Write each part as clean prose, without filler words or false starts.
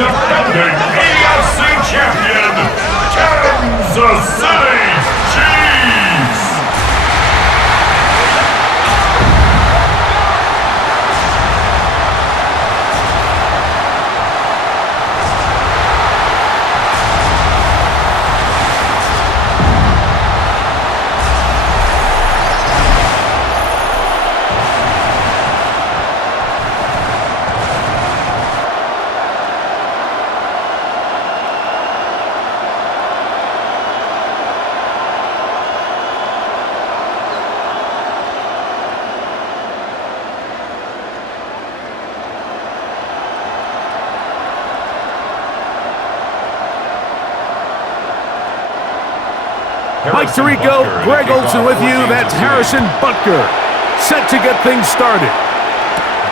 defending AFC champion, Kansas City Chiefs. Mike Tirico, Greg Olson with you. That's Harrison Butker. Set to get things started.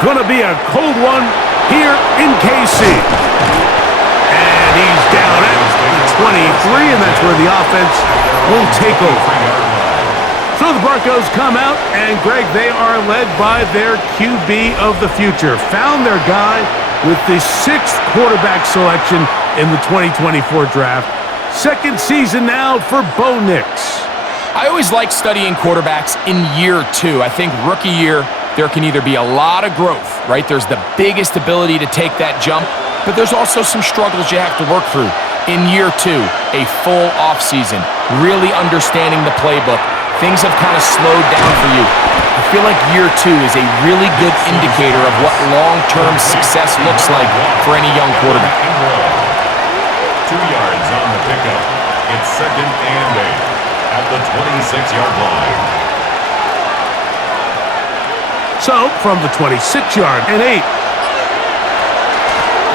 Gonna be a cold one here in KC. And he's down at the 23, and that's where the offense will take over. So the Broncos come out, and Greg, they are led by their QB of the future. Found their guy with the 6th quarterback selection in the 2024 draft. Second season now for Bo Nix. I always like studying quarterbacks in year 2. I think rookie year, there can either be a lot of growth, right? There's the biggest ability to take that jump, but there's also some struggles you have to work through. In year 2, a full offseason, really understanding the playbook. Things have kind of slowed down for you. I feel like year 2 is a really good indicator of what long-term success looks like for any young quarterback. 2 yards on the pickup. It's 2nd and 8 at the 26-yard line. So, from the 26-yard and 8.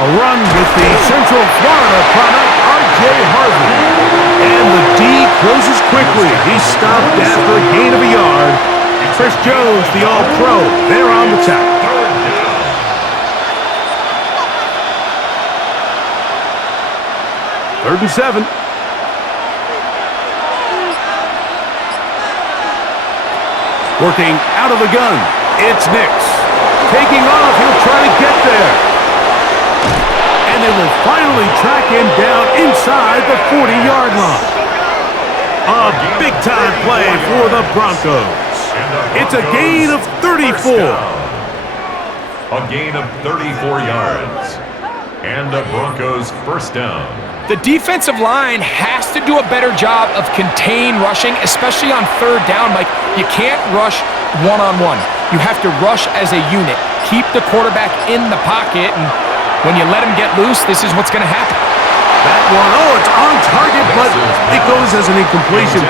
A run with the Central Florida product, R.J. Harvey. And the D closes quickly. He's stopped after a gain of a yard. Chris Jones, the All-Pro, there on the tackle. 3rd and 7. Working out of the gun. It's Nix. Taking off. He'll try to get there. And they will finally track him down inside the 40-yard line. A big-time play for the Broncos. It's a gain of 34. A gain of 34 yards. And the Broncos first down. The defensive line has to do a better job of contain rushing, especially on 3rd down. Like, you can't rush one-on-one. You have to rush as a unit. Keep the quarterback in the pocket, and when you let him get loose, this is what's going to happen. That one, it's on target, but it goes as an incompletion.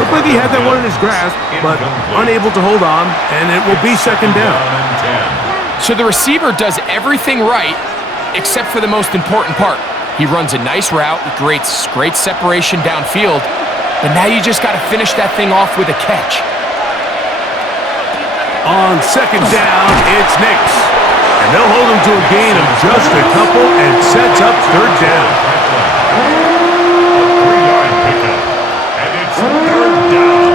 Looked like he had that one in his grasp, but unable to hold on, and it will be 2nd down. So the receiver does everything right, except for the most important part. He runs a nice route, great separation downfield, but now you just got to finish that thing off with a catch. On 2nd down, it's Nix. And they'll hold him to a gain of just a couple and sets up 3rd down. A 3-yard pickup, and it's 3rd down.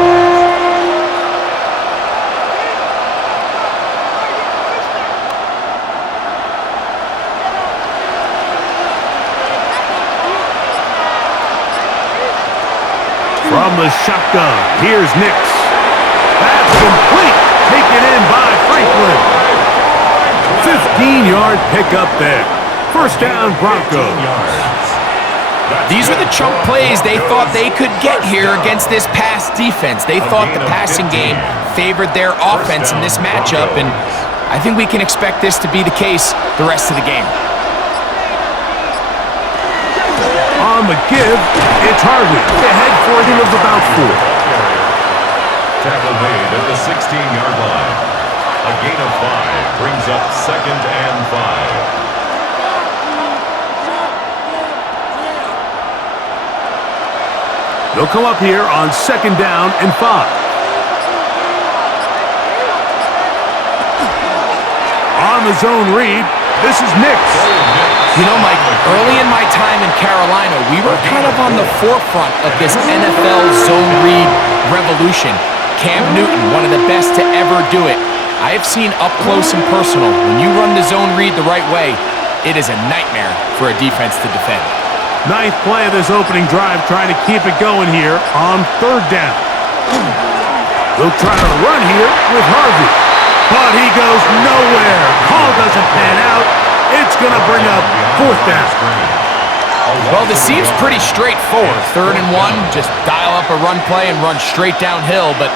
From the shotgun, here's Nix. That's complete. Taken in by Franklin. 15-yard pickup there. First down, Broncos. These were the chunk plays they thought they could get here against this pass defense. They thought the passing game favored their offense in this matchup, and I think we can expect this to be the case the rest of the game. On the give, it's Harvey. Ahead for him of about 4. Tackle made at the 16-yard line. A gain of 5 brings up 2nd and 5. They'll come up here on 2nd down and 5. On the zone read, this is Nix. You know, Mike, early in my time in Carolina, we were kind of on the forefront of this NFL zone read revolution. Cam Newton, one of the best to ever do it. I have seen up close and personal, when you run the zone read the right way, it is a nightmare for a defense to defend. Ninth play of this opening drive, trying to keep it going here on third down. They'll try to run here with Harvey, but he goes nowhere. Call doesn't pan out. It's going to bring up fourth down. Well, this seems pretty straightforward. 3rd and 1, just dial up a run play and run straight downhill, but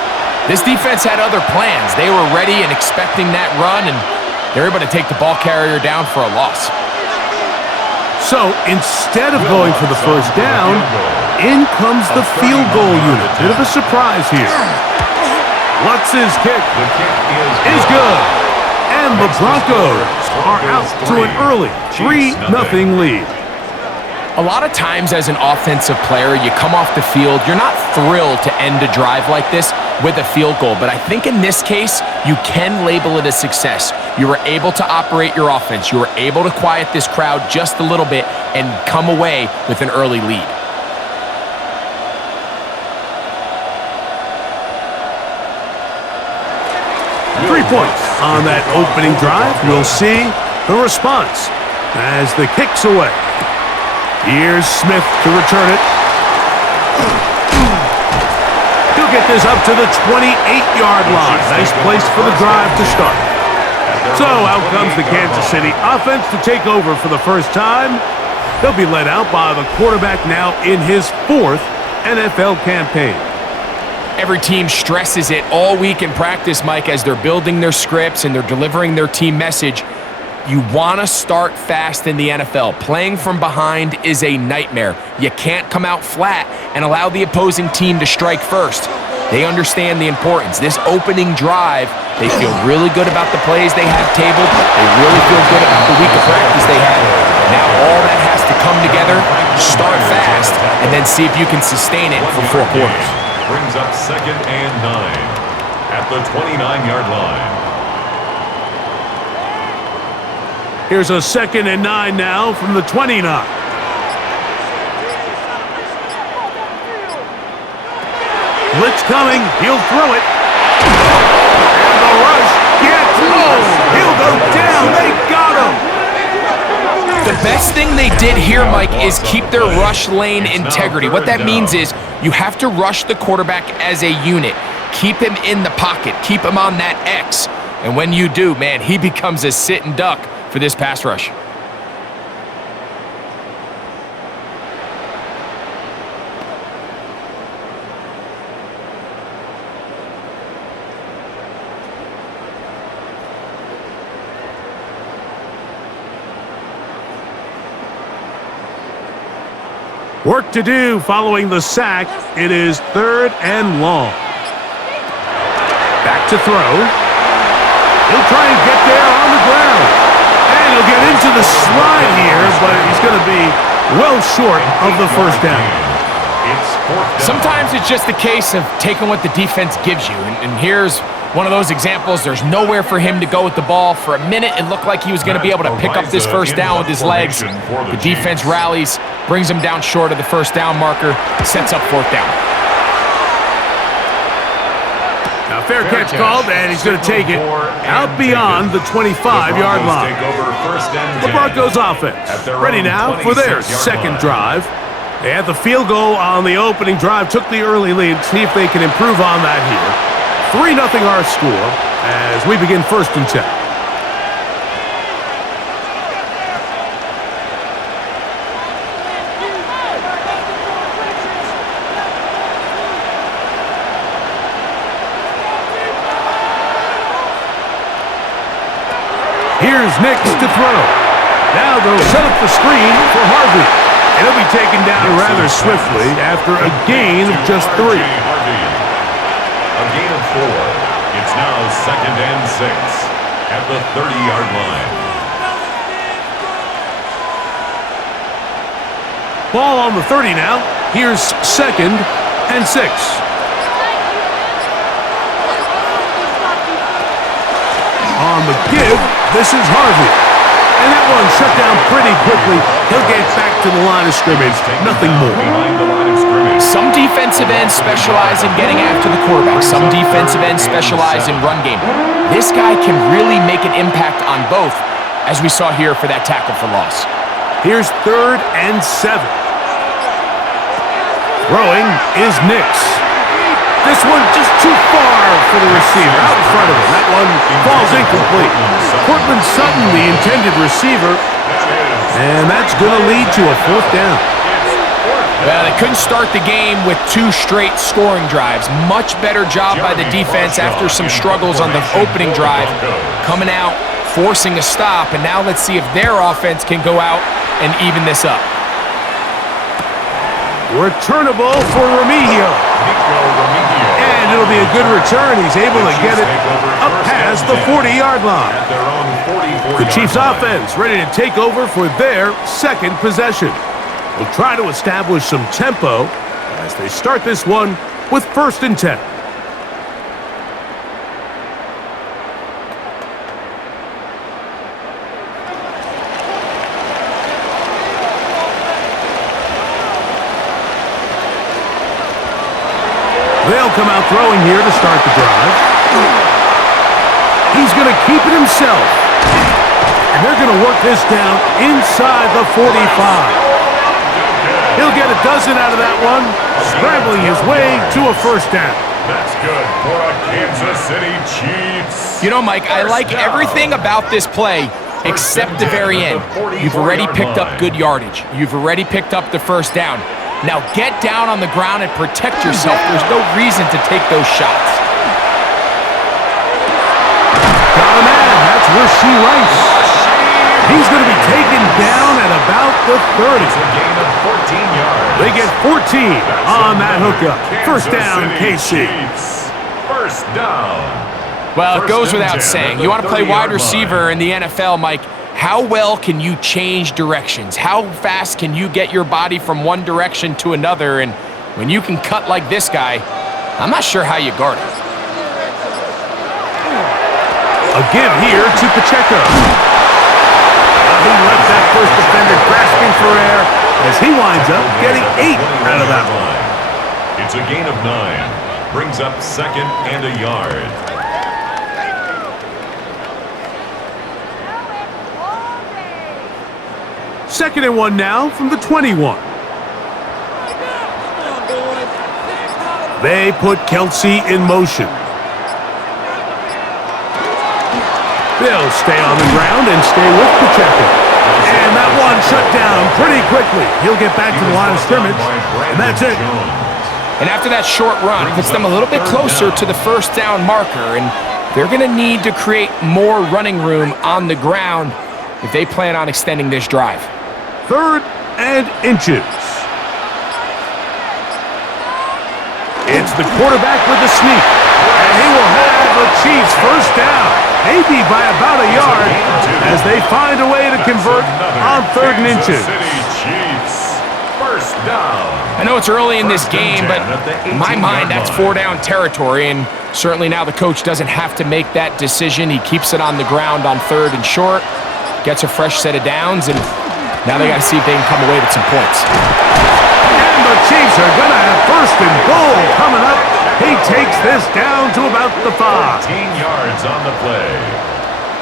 this defense had other plans. They were ready and expecting that run, and they were able to take the ball carrier down for a loss. So instead of going for the first down, in comes the field goal unit. Bit of a surprise here. Lutz's kick is good. And the Broncos are out to an early 3-0 lead. A lot of times as an offensive player, you come off the field, you're not thrilled to end a drive like this with a field goal. But I think in this case, you can label it a success. You were able to operate your offense. You were able to quiet this crowd just a little bit and come away with an early lead. Three points on that opening drive. We'll see the response as the kick's away. Here's Smith to return it. He'll get this up to the 28-yard line. Nice place for the drive to start. So out comes the Kansas City offense to take over for the first time. They'll be led out by the quarterback now in his 4th NFL campaign. Every team stresses it all week in practice, Mike, as they're building their scripts and they're delivering their team message. You want to start fast in the NFL. Playing from behind is a nightmare. You can't come out flat and allow the opposing team to strike first. They understand the importance. This opening drive, they feel really good about the plays they have tabled. They really feel good about the week of practice they had. Now all that has to come together, start fast, and then see if you can sustain it for 4 quarters. Brings up 2nd and 9 at the 29-yard line. Here's a 2nd and 9 now from the 29. Blitz coming. He'll throw it. And the rush gets low. He'll go down. They got him. The best thing they did here, Mike, is keep their rush lane integrity. What that means is you have to rush the quarterback as a unit. Keep him in the pocket. Keep him on that X. And when you do, man, he becomes a sit and duck for this pass rush. Work to do following the sack. It is 3rd and long. Back to throw. He'll try and get there on the ground. And he'll get into the slide here, but he's going to be well short of the first down. Sometimes it's just a case of taking what the defense gives you. And here's one of those examples. There's nowhere for him to go with the ball. For a minute, it looked like he was going to be able to pick up this first down with his legs. The defense rallies, brings him down short of the first down marker, sets up 4th down. Now fair catch called, and he's going to take it out beyond the 25-yard line. The Broncos offense ready now for their 2nd drive. They had the field goal on the opening drive, took the early lead. See if they can improve on that here. 3-0 our score as we begin 1st and 10. Here's Nix to throw. Now they'll set up the screen for Harvey. And he'll be taken down rather swiftly after a gain of just 3. A gain of 4. It's now 2nd and 6 at the 30-yard line. Ball on the 30 now. Here's 2nd and 6. On the give, this is Harvey. And that one shut down pretty quickly. He'll get back to the line of scrimmage. Nothing more. Some defensive ends specialize in getting after the quarterback. Some defensive ends specialize in run game. This guy can really make an impact on both. as we saw here for that tackle for loss. Here's 3rd and 7. Throwing is Nix. This one just too far for the receiver, out in front of him. That one falls incomplete. Cortland Sutton, the intended receiver, and that's going to lead to a 4th down. Well, they couldn't start the game with 2 straight scoring drives. Much better job by the defense after some struggles on the opening drive. Coming out, forcing a stop, and now let's see if their offense can go out and even this up. Returnable for Remigio. And it'll be a good return. He's able to get it up past the 40-yard line. The Chiefs offense ready to take over for their 2nd possession. Will try to establish some tempo as they start this one with 1st and 10. They'll come out throwing here to start the drive. He's going to keep it himself. And they're going to work this down inside the 45. He'll get a dozen out of that one, scrambling his way to a 1st down. That's good for a Kansas City Chiefs. You know, Mike, I like everything about this play except the very end. You've already picked up good yardage. You've already picked up the 1st down. Now get down on the ground and protect yourself. There's no reason to take those shots. Got a man. That's Rasheed Rice. He's going to be taken down at about the 30. It's a gain of 14 yards. They get 14 on that hookup. 1st down, KC. 1st down. Well, it goes without saying. You want to play wide receiver in the NFL, Mike. How well can you change directions? How fast can you get your body from one direction to another? And when you can cut like this guy, I'm not sure how you guard it. A give here to Pacheco. He left that first defender grasping for air as he winds up getting 8 out of that one. It's a gain of 9. Brings up 2nd and a yard. Second and 1 now from the 21. They put Kelsey in motion. They'll stay on the ground and stay with Pacheco. And that one shut down pretty quickly. He'll get back to the line of scrimmage, and that's it. And after that short run, puts them a little bit closer to the 1st down marker, and they're going to need to create more running room on the ground if they plan on extending this drive. 3rd and inches. It's the quarterback with the sneak, and he will have the Chiefs 1st down, maybe by about a yard, as they find a way to convert on 3rd and inches. Chiefs, 1st down. I know it's early in this game, but in my mind, that's 4 down territory, and certainly now the coach doesn't have to make that decision. He keeps it on the ground on 3rd and short, gets a fresh set of downs, and now they got to see if they can come away with some points. And the Chiefs are going to have 1st and goal coming up. He takes this down to about the 5. 14 yards on the play.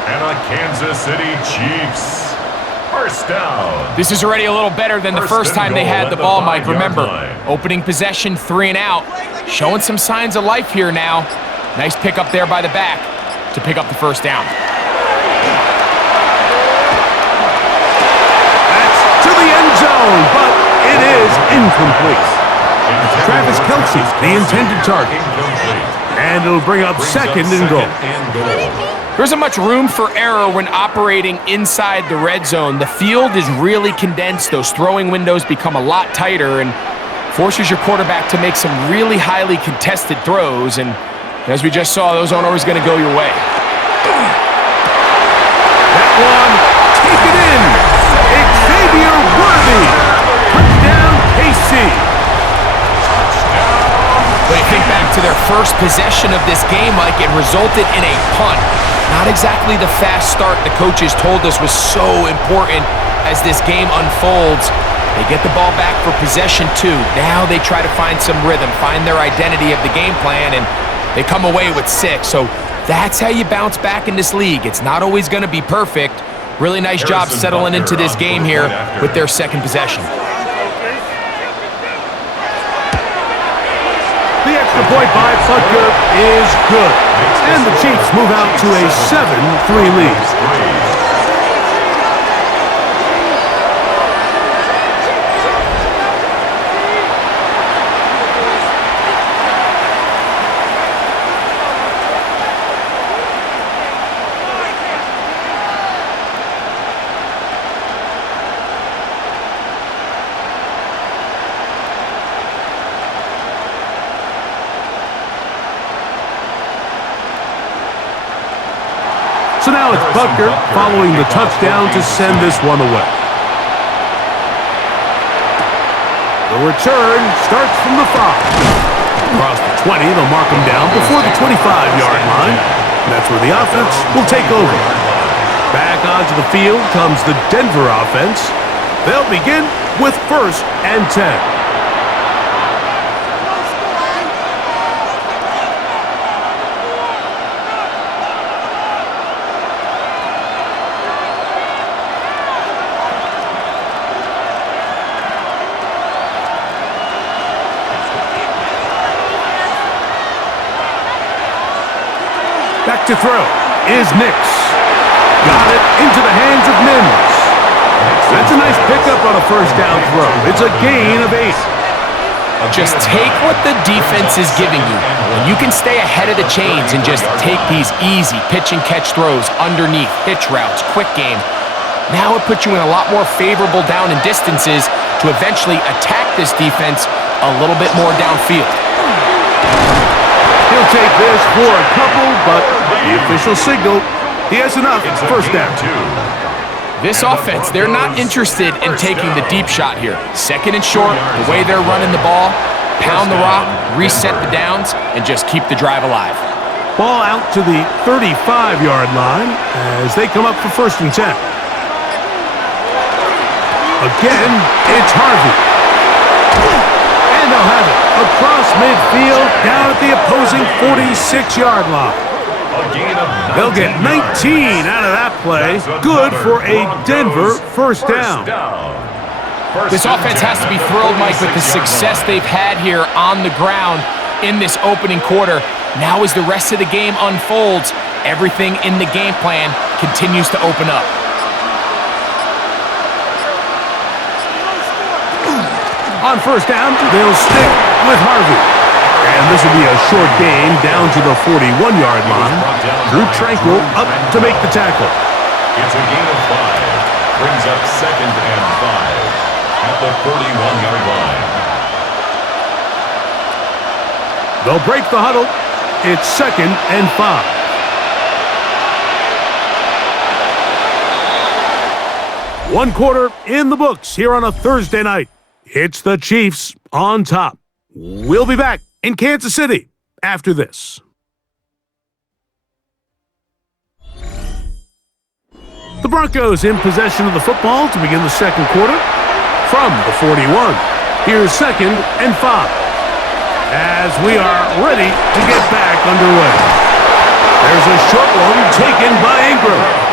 And a Kansas City Chiefs 1st down. This is already a little better than the first time they had the ball, Mike. Remember, opening possession, 3 and out. Showing some signs of life here now. Nice pick up there by the back to pick up the 1st down. Zone, but it is incomplete. Travis Kelce, the intended target. And it'll bring up 2nd and goal. There isn't much room for error when operating inside the red zone. The field is really condensed. Those throwing windows become a lot tighter and forces your quarterback to make some really highly contested throws. And as we just saw, those aren't always going to go your way. That one, take it in. Xavier Worthy. Touchdown, KC. When you think back to their first possession of this game, Mike, it resulted in a punt. Not exactly the fast start the coaches told us was so important as this game unfolds. They get the ball back for possession 2. Now they try to find some rhythm, find their identity of the game plan, and they come away with 6. So that's how you bounce back in this league. It's not always going to be perfect, Really nice job settling into this game here with their second possession. The extra point by Butker is good. And the Chiefs move out to a 7-3 lead. So now it's Butker following the touchdown to send this one away. The return starts from the 5. Across the 20, they'll mark him down before the 25-yard line. That's where the offense will take over. Back onto the field comes the Denver offense. They'll begin with 1st and 10. Back to throw is Nix. Got it into the hands of Mims. That's a nice pickup on a first down throw. It's a gain of 8. Just take what the defense is giving you. When you can stay ahead of the chains and just take these easy pitch and catch throws underneath, hitch routes, quick game. Now it puts you in a lot more favorable down and distances to eventually attack this defense a little bit more downfield. He'll take this for a couple, but the official signal, he has enough. First down. This offense, they're not interested in taking the deep shot here. Second and short, the way they're running the ball, pound the rock, reset the downs, and just keep the drive alive. Ball out to the 35-yard line as they come up for 1st and 10. Again, it's Harvey. And they'll have it across midfield down at the opposing 46-yard line. They'll get 19 out of that play. Good for a Denver first down. This offense has to be thrilled, Mike, with the success they've had here on the ground in this opening quarter. Now as the rest of the game unfolds, everything in the game plan continues to open up. On first down, they'll stick with Harvey. And this will be a short gain down to the 41-yard line. Drew Tranquil up to make the tackle. It's a gain of 5. Brings up 2nd and 5 at the 41-yard line. They'll break the huddle. It's 2nd and 5. One quarter in the books here on a Thursday night. It's the Chiefs on top. We'll be back in Kansas City after this. The Broncos in possession of the football to begin the second quarter from the 41. Here's 2nd and 5 as we are ready to get back underway. There's a short one taken by Ingram.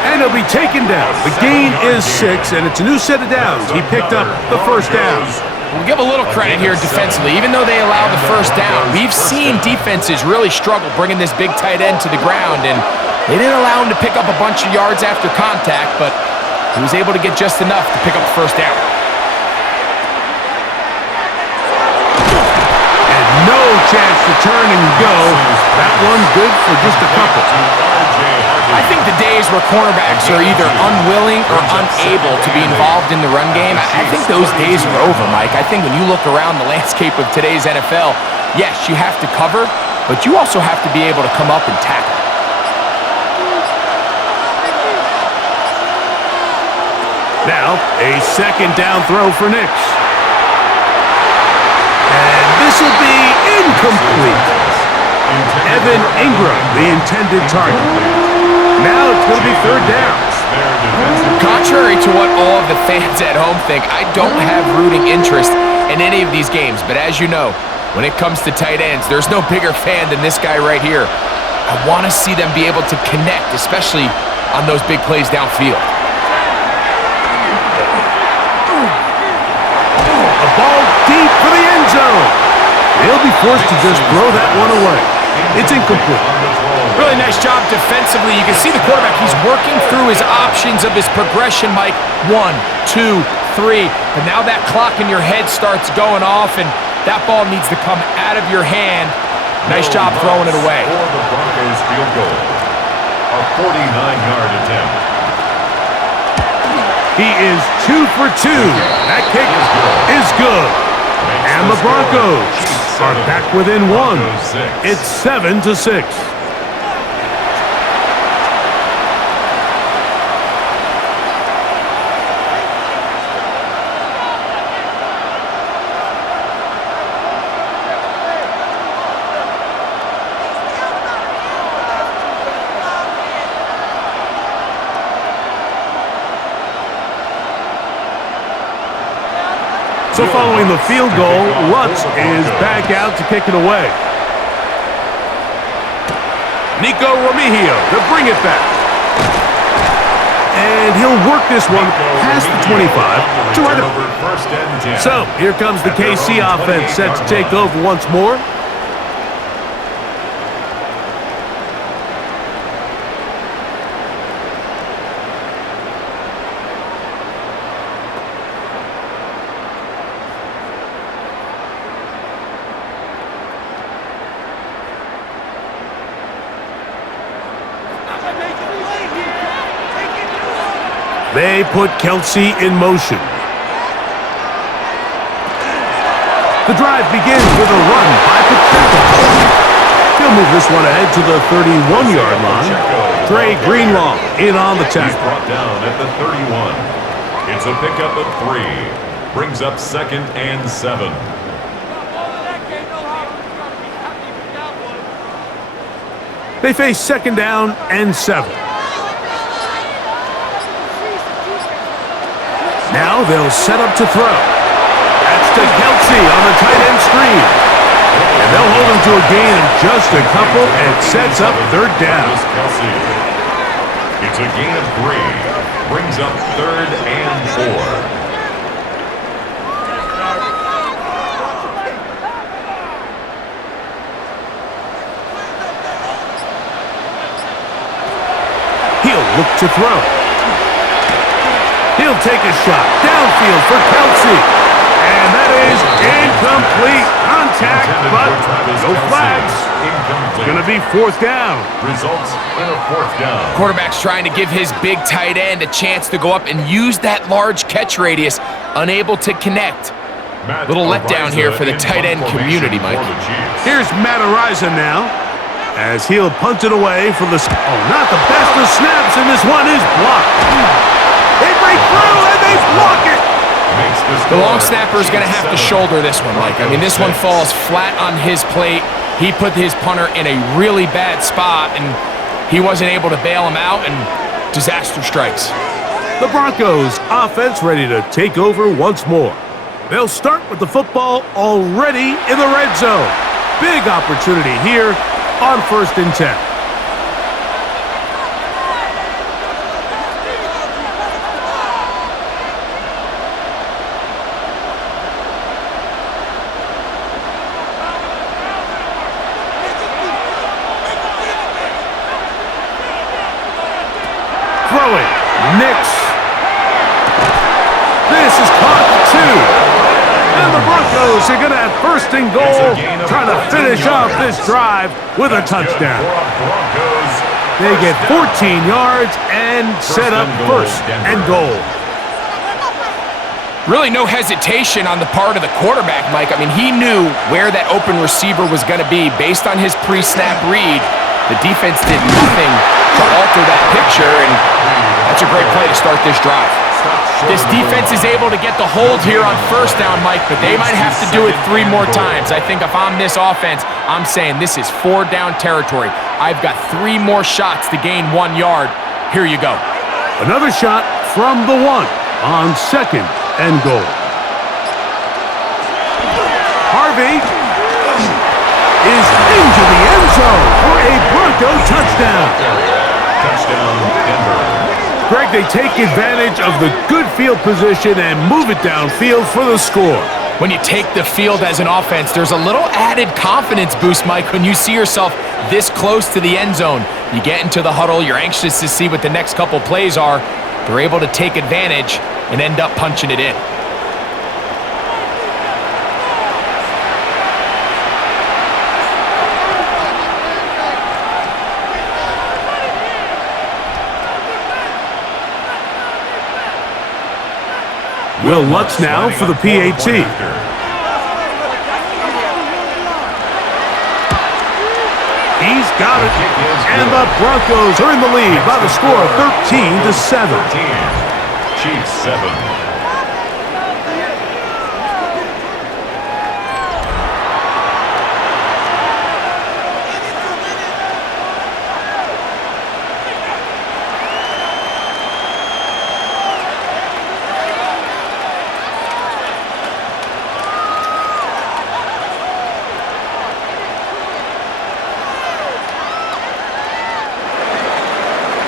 And he'll be taken down. The gain is 6, and it's a new set of downs. He picked up the first down. We'll give a little credit here defensively. Even though they allowed the first down, we've seen defenses really struggle bringing this big tight end to the ground, and they didn't allow him to pick up a bunch of yards after contact, but he was able to get just enough to pick up the first down. And no chance to turn and go. That one good for just a couple. I think the days where cornerbacks are either unwilling or unable to be involved in the run game, I think those days are over, Mike. I think when you look around the landscape of today's NFL, yes, you have to cover, but you also have to be able to come up and tackle. Now, a 2nd down throw for Nix. And this will be incomplete. Evan Ingram, the intended target. Now it's going to be 3rd down. Contrary to what all of the fans at home think, I don't have rooting interest in any of these games. But as you know, when it comes to tight ends, there's no bigger fan than this guy right here. I want to see them be able to connect, especially on those big plays downfield. A ball deep for the end zone. They'll be forced to just throw that one away. It's incomplete. Really nice job defensively. You can see the quarterback. He's working through his options of his progression, Mike. 1, 2, 3. But now that clock in your head starts going off, and that ball needs to come out of your hand. Nice job throwing it away. For the Broncos field goal. A 49-yard attempt. He is 2 for 2. That kick is good. And the Broncos are back within 1. It's 7-6. So following the field goal, Lutz is back out to kick it away. Nico Remigio to bring it back. And he'll work this one past the 25 to right up. So here comes the KC offense set to take over once more. They put Kelsey in motion. The drive begins with a run by Pacheco. He'll move this one ahead to the 31-yard line. Dre Greenlaw in on the tackle. He's brought down at the 31. It's a pickup of 3. Brings up 2nd and 7. They face 2nd down and 7. Now they'll set up to throw. That's to Kelsey on the tight end screen. And they'll hold him to a gain of just a couple and sets up 3rd down. It's a gain of 3. Brings up 3rd and 4. He'll look to throw. He'll take a shot downfield for Kelsey. And that is incomplete. Contact, but no flags. Going to be 4th down. Results in a 4th down. Quarterback's trying to give his big tight end a chance to go up and use that large catch radius. Unable to connect. Little letdown here for the tight end community, Mike. Here's Matt Ariza now, as he'll punt it away from the... Oh, not the best of snaps, and this one is blocked. They break through, and they block it. The long snapper is going to have to shoulder this one, Mike. I mean, this one falls flat on his plate. He put his punter in a really bad spot, and he wasn't able to bail him out, and disaster strikes. The Broncos offense ready to take over once more. They'll start with the football already in the red zone. Big opportunity here on 1st and 10. Throwing. Nix. This is caught 2. And the Broncos are going to have 1st and goal, trying to finish off this drive with a touchdown. They get 14 yards and set up 1st and goal. Really no hesitation on the part of the quarterback, Mike. I mean, he knew where that open receiver was going to be based on his pre-snap read. The defense did nothing to alter that picture, and that's a great play to start this drive. This defense is able to get the hold here on 1st down, Mike, but they might have to do it 3 more times. I think if I'm this offense, I'm saying this is 4-down territory. I've got 3 more shots to gain 1 yard. Here you go. Another shot from the 1 on 2nd and goal. Harvey is into the end zone for a Bronco touchdown. Touchdown, Denver. Greg, they take advantage of the good field position and move it downfield for the score. When you take the field as an offense, there's a little added confidence boost, Mike, when you see yourself this close to the end zone. You get into the huddle, you're anxious to see what the next couple plays are. They're able to take advantage and end up punching it in. Will Lutz now for the PAT. He's got it. And the Broncos are in the lead by the score of 13-7. Chiefs 7.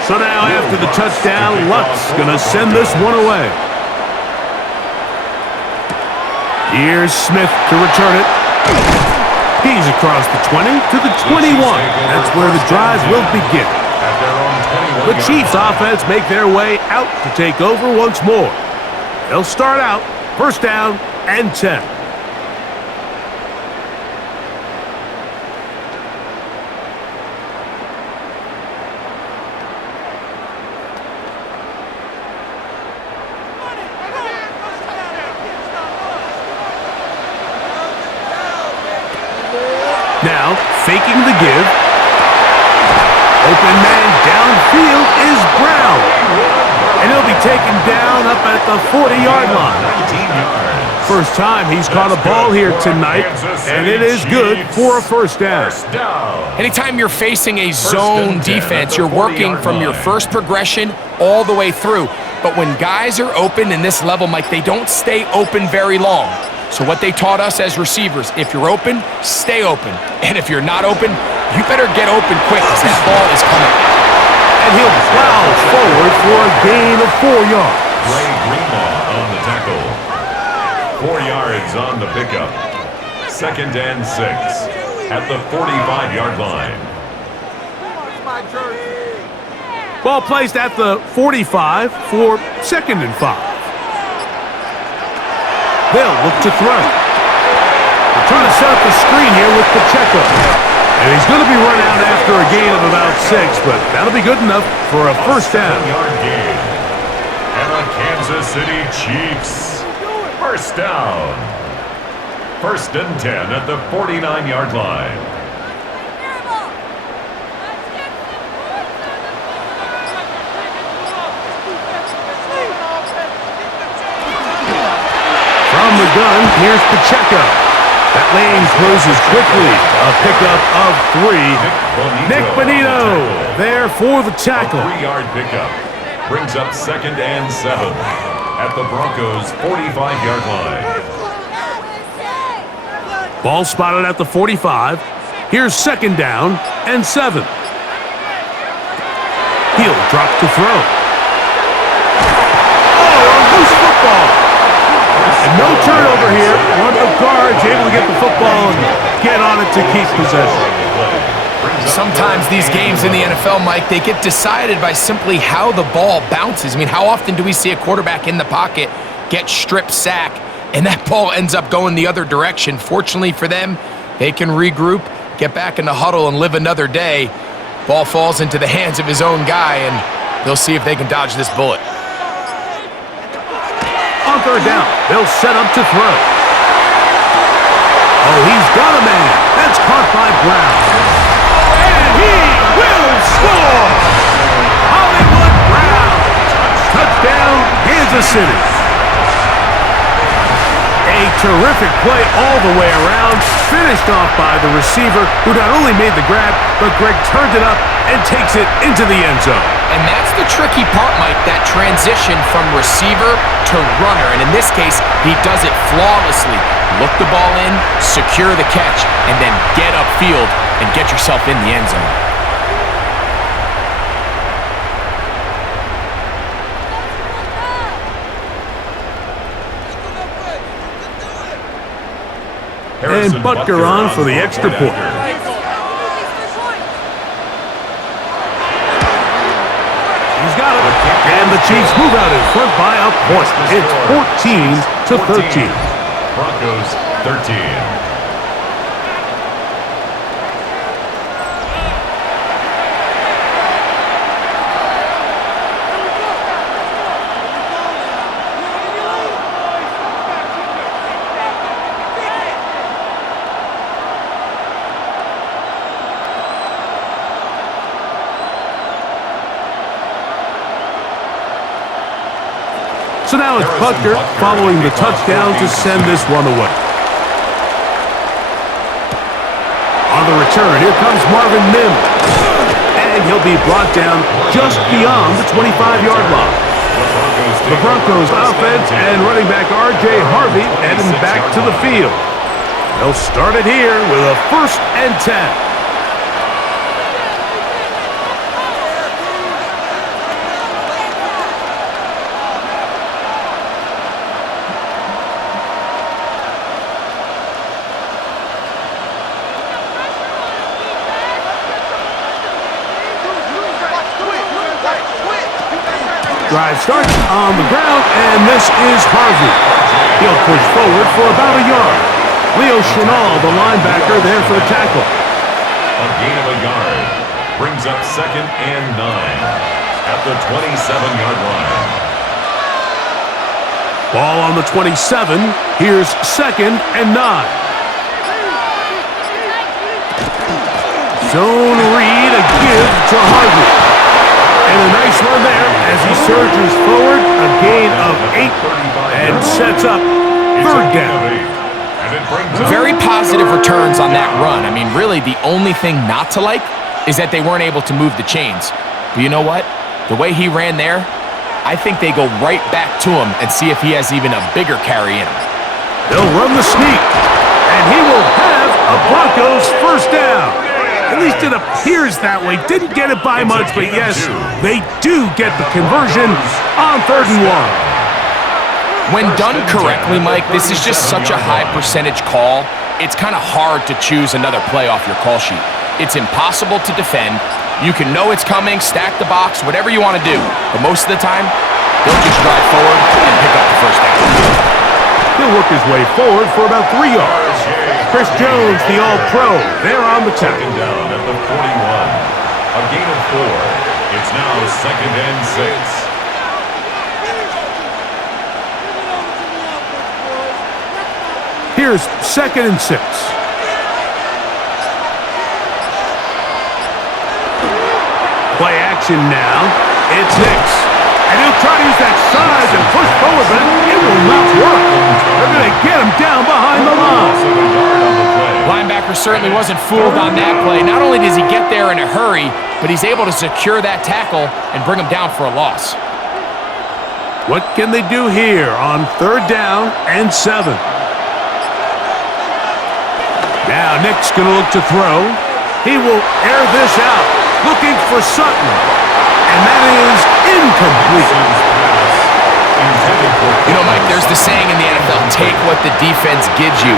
So now after the touchdown, Lutz gonna send this one away. Here's Smith to return it. He's across the 20 to the 21. That's where the drive will begin. The Chiefs offense make their way out to take over once more. They'll start out first down and 10. Now, faking the give. Open man downfield is Brown. And he'll be taken down up at the 40-yard line. First time he's caught a ball here tonight, and it is good for a first down. Anytime you're facing a zone defense, you're working from your first progression all the way through. But when guys are open in this level, Mike, they don't stay open very long. So what they taught us as receivers, if you're open, stay open. And if you're not open, you better get open quick because that ball is coming. And he'll plow forward for a gain of 4 yards. Ray Greenlaw on the tackle. 4 yards on the pickup. 2nd and 6 at the 45-yard line. Ball placed at the 45 for 2nd and 5. They'll look to throw. They're trying to set up the screen here with Pacheco. And he's going to be run out after a gain of about 6, but that'll be good enough for a first down. 7-yard gain. And the Kansas City Chiefs. First down. 1st and 10 at the 49-yard line. From the gun, here's Pacheco. That lane closes quickly. A pickup of 3. Nick Bonito there for the tackle. A 3-yard pickup brings up 2nd and 7 at the Broncos' 45-yard line. Ball spotted at the 45. Here's 2nd down and 7. He'll drop to throw. Oh, a loose football. And no turnover here. One of the guards able to get the football and get on it to keep possession. Sometimes these games in the NFL, Mike, they get decided by simply how the ball bounces. I mean, how often do we see a quarterback in the pocket get strip sack, and that ball ends up going the other direction? Fortunately for them, they can regroup, get back in the huddle, and live another day. Ball falls into the hands of his own guy, and they'll see if they can dodge this bullet. On 3rd down, they'll set up to throw. Oh, he's got a man. That's caught by Brown. And he will score! Hollywood Brown. Touchdown, Kansas City. A terrific play all the way around, finished off by the receiver, who not only made the grab, but Greg turned it up and takes it into the end zone. And that's the tricky part, Mike, that transition from receiver to runner. And in this case, he does it flawlessly. Look the ball in, secure the catch, and then get upfield and get yourself in the end zone. and Butker on for the extra point. He's got it. And the Chiefs move out in front by a point. It's 14-13. Broncos 13. So now it's Butker following the touchdown to send this one away. On the return, here comes Marvin Mims. And he'll be brought down just beyond the 25-yard line. The Broncos offense and running back R.J. Harvey heading back to the field. They'll start it here with a 1st and 10. Drive starts on the ground, and this is Harvey. He'll push forward for about a yard. Leo Chenal, the linebacker, there for the tackle. A gain of a yard brings up 2nd and 9 at the 27-yard line. Ball on the 27. Here's 2nd and 9. Zone read, a give to Harvey. And a nice run there as he surges forward, a gain of 8, and sets up 3rd down. Very positive returns on that run. I mean, really, the only thing not to like is that they weren't able to move the chains. But you know what? The way he ran there, I think they go right back to him and see if he has even a bigger carry in him. They'll run the sneak, and he will have a Broncos 1st down. At least it appears that way. Didn't get it by much, but yes, they do get the conversion on 3rd and 1. When done correctly, Mike, this is just such a high percentage call. It's kind of hard to choose another play off your call sheet. It's impossible to defend. You can know it's coming, stack the box, whatever you want to do. But most of the time, they'll just drive forward and pick up the 1st down. He'll work his way forward for about 3 yards. Chris Jones, the All-Pro, there on the tackle. Down at the 41. A gain of 4. It's now 2nd and 6. Here's 2nd and 6. Play action now. It's Hicks. And he'll try to use that size and push forward, but it will not work. They're going to get him down behind the line. Linebacker certainly wasn't fooled on that play. Not only does he get there in a hurry, but he's able to secure that tackle and bring him down for a loss. What can they do here on 3rd down and 7? Now Nick's going to look to throw. He will air this out, looking for Sutton. And that is incomplete. You know, Mike, there's the saying in the NFL, take what the defense gives you.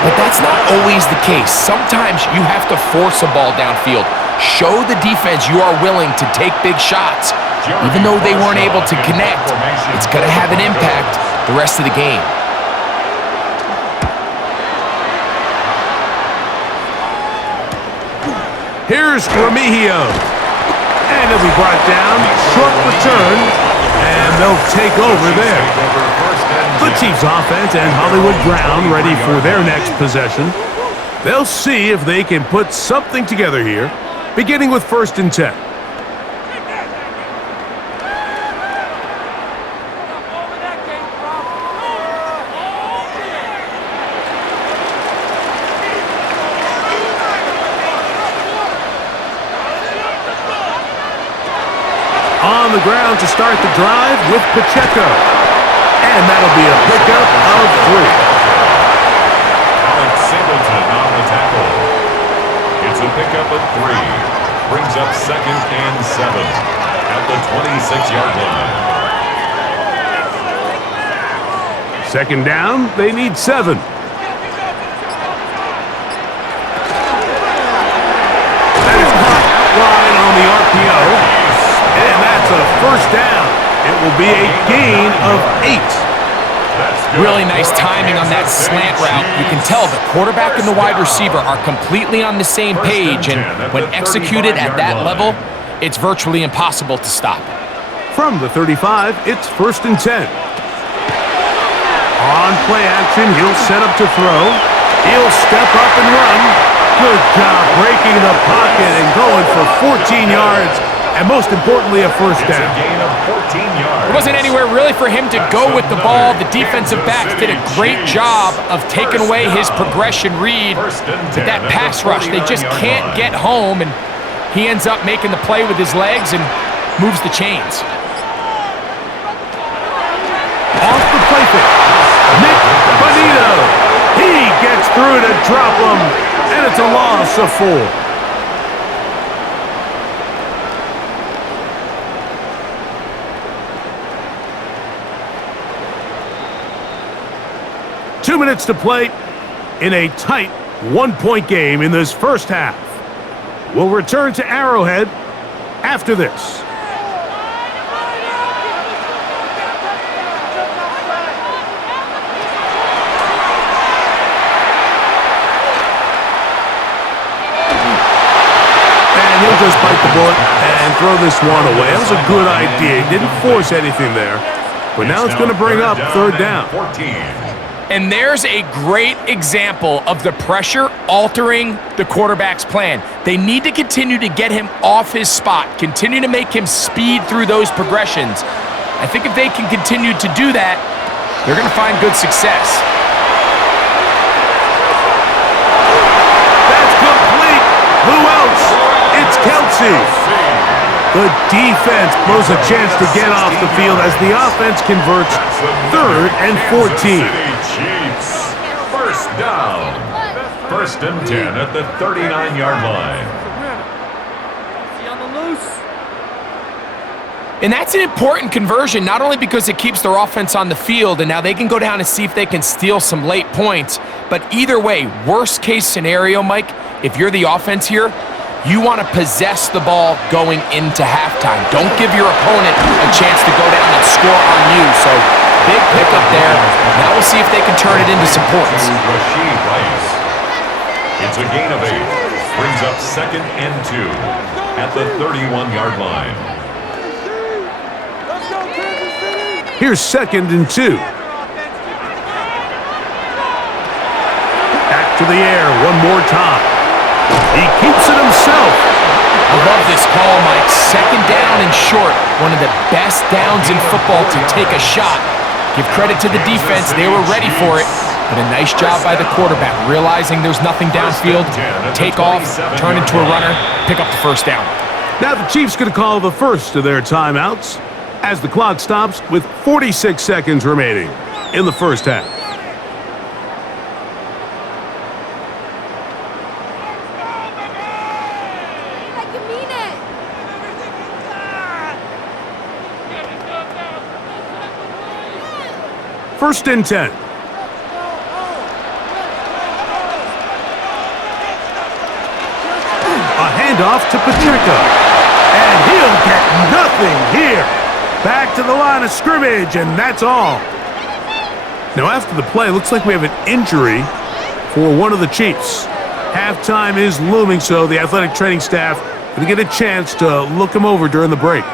But that's not always the case. Sometimes you have to force a ball downfield. Show the defense you are willing to take big shots. Even though they weren't able to connect, it's going to have an impact the rest of the game. Here's Remigio. And he'll be brought down. Short return. And they'll take over there. The Chiefs offense and Hollywood Brown ready for their next possession. They'll see if they can put something together here, beginning with 1st and 10. On the ground to start the drive with Pacheco. And that'll be a pickup of 3. Alex Singleton on the tackle. It's a pickup of 3. Brings up 2nd and 7 at the 26-yard line. 2nd down, they need 7. first down. It will be a gain of 8. Really nice timing on that slant route. You can tell the quarterback and the wide receiver are completely on the same page, and when executed at that level, it's virtually impossible to stop. From the 35, it's 1st and 10. On play action, he'll set up to throw. He'll step up and run. Good job breaking the pocket and going for 14 yards, and most importantly, a first down. It's a gain of 14 yards. There wasn't anywhere really for him to go with the ball. The defensive backs did a great job of taking away his progression read. But that pass rush, they just can't get home, and he ends up making the play with his legs and moves the chains. Off the play fake. Nick Bonito. He gets through to drop him, and it's a loss of 4. Two minutes to play in a tight one-point game in this first half. We'll return to Arrowhead after this. And he'll just bite the bullet and throw this one away. That was a good idea. He didn't force anything there. But now it's going to bring up 3rd down. 14. And there's a great example of the pressure altering the quarterback's plan. They need to continue to get him off his spot, continue to make him speed through those progressions. I think if they can continue to do that, they're going to find good success. That's complete. Who else? It's Kelsey. The defense blows a chance to get off the field as the offense converts 3rd and 14. Chiefs. First down. 1st and 10 at the 39-yard line. And that's an important conversion, not only because it keeps their offense on the field, and now they can go down and see if they can steal some late points, but either way, worst case scenario, Mike, if you're the offense here, you want to possess the ball going into halftime. Don't give your opponent a chance to go down and score on you. So, big pickup there. Now we'll see if they can turn it into some points. Rashid Rice. It's a gain of 8. Brings up 2nd and 2 at the 31-yard line. Here's 2nd and 2. Back to the air one more time. He keeps it himself. I love this call, Mike. 2nd down and short. One of the best downs in football to take a shot. Give credit to the defense. They were ready for it. But a nice job by the quarterback, realizing there's nothing downfield. Take off, turn into a runner, pick up the 1st down. Now the Chiefs going to call the first of their timeouts as the clock stops with 46 seconds remaining in the first half. First and 10. A handoff to Pacheco. And he'll get nothing here. Back to the line of scrimmage, and that's all. Now after the play, looks like we have an injury for one of the Chiefs. Halftime is looming, so the athletic training staff going to get a chance to look him over during the break.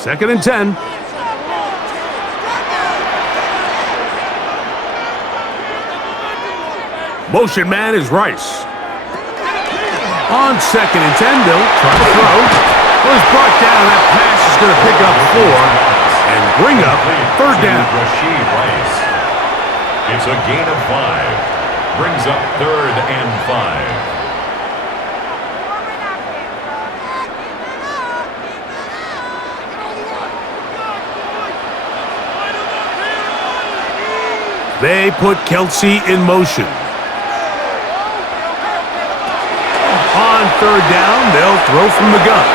Second and 10. Motion man is Rice. On 2nd and 10, they'll try to throw. Well, he's brought down. That pass is going to pick up 4 and bring up 3rd down. Rashid Rice. It's a gain of 5. Brings up 3rd and 5. They put Kelsey in motion. On third down, they'll throw from the gun.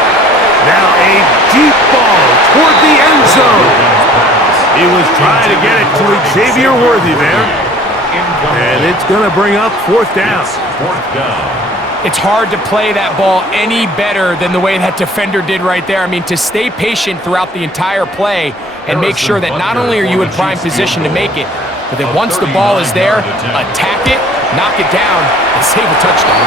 Now a deep ball toward the end zone. He was trying to get it to Xavier Worthy there. And it's going to bring up fourth down. It's hard to play that ball any better than the way that defender did right there. I mean, to stay patient throughout the entire play and make sure that not only are you in prime position to make it, but then once the ball is there, attack it, knock it down, and save a touchdown.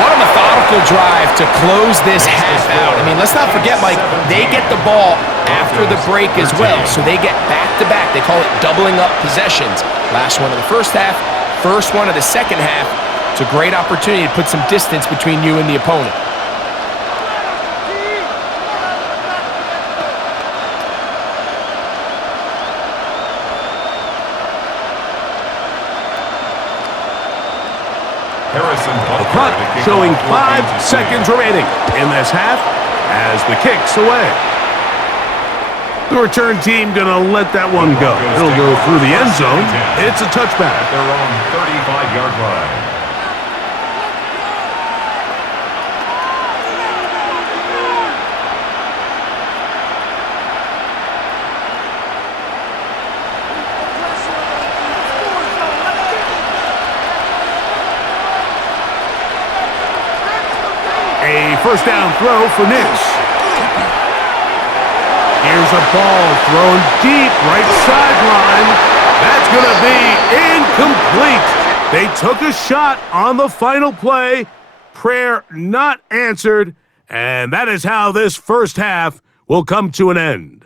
What a methodical drive to close this half out. I mean, let's not forget, Mike, they get the ball after the break as well, so they get back-to-back. They call it doubling up possessions. Last one of the first half, first one of the second half. It's a great opportunity to put some distance between you and the opponent. The punt showing 5 seconds remaining in this half as the kick's away. The return team going to let that one go. It'll go through the end zone. It's a touchback. At their own 35-yard line. A first down throw for Nix. Here's a ball thrown deep right sideline. That's going to be incomplete. They took a shot on the final play. Prayer not answered. And that is how this first half will come to an end.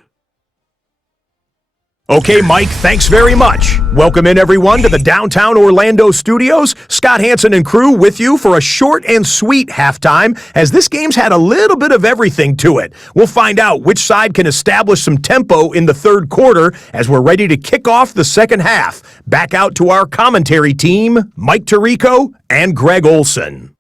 Okay, Mike, thanks very much. Welcome in, everyone, to the downtown Orlando studios. Scott Hansen and crew with you for a short and sweet halftime, as this game's had a little bit of everything to it. We'll find out which side can establish some tempo in the third quarter as we're ready to kick off the second half. Back out to our commentary team, Mike Tirico and Greg Olson.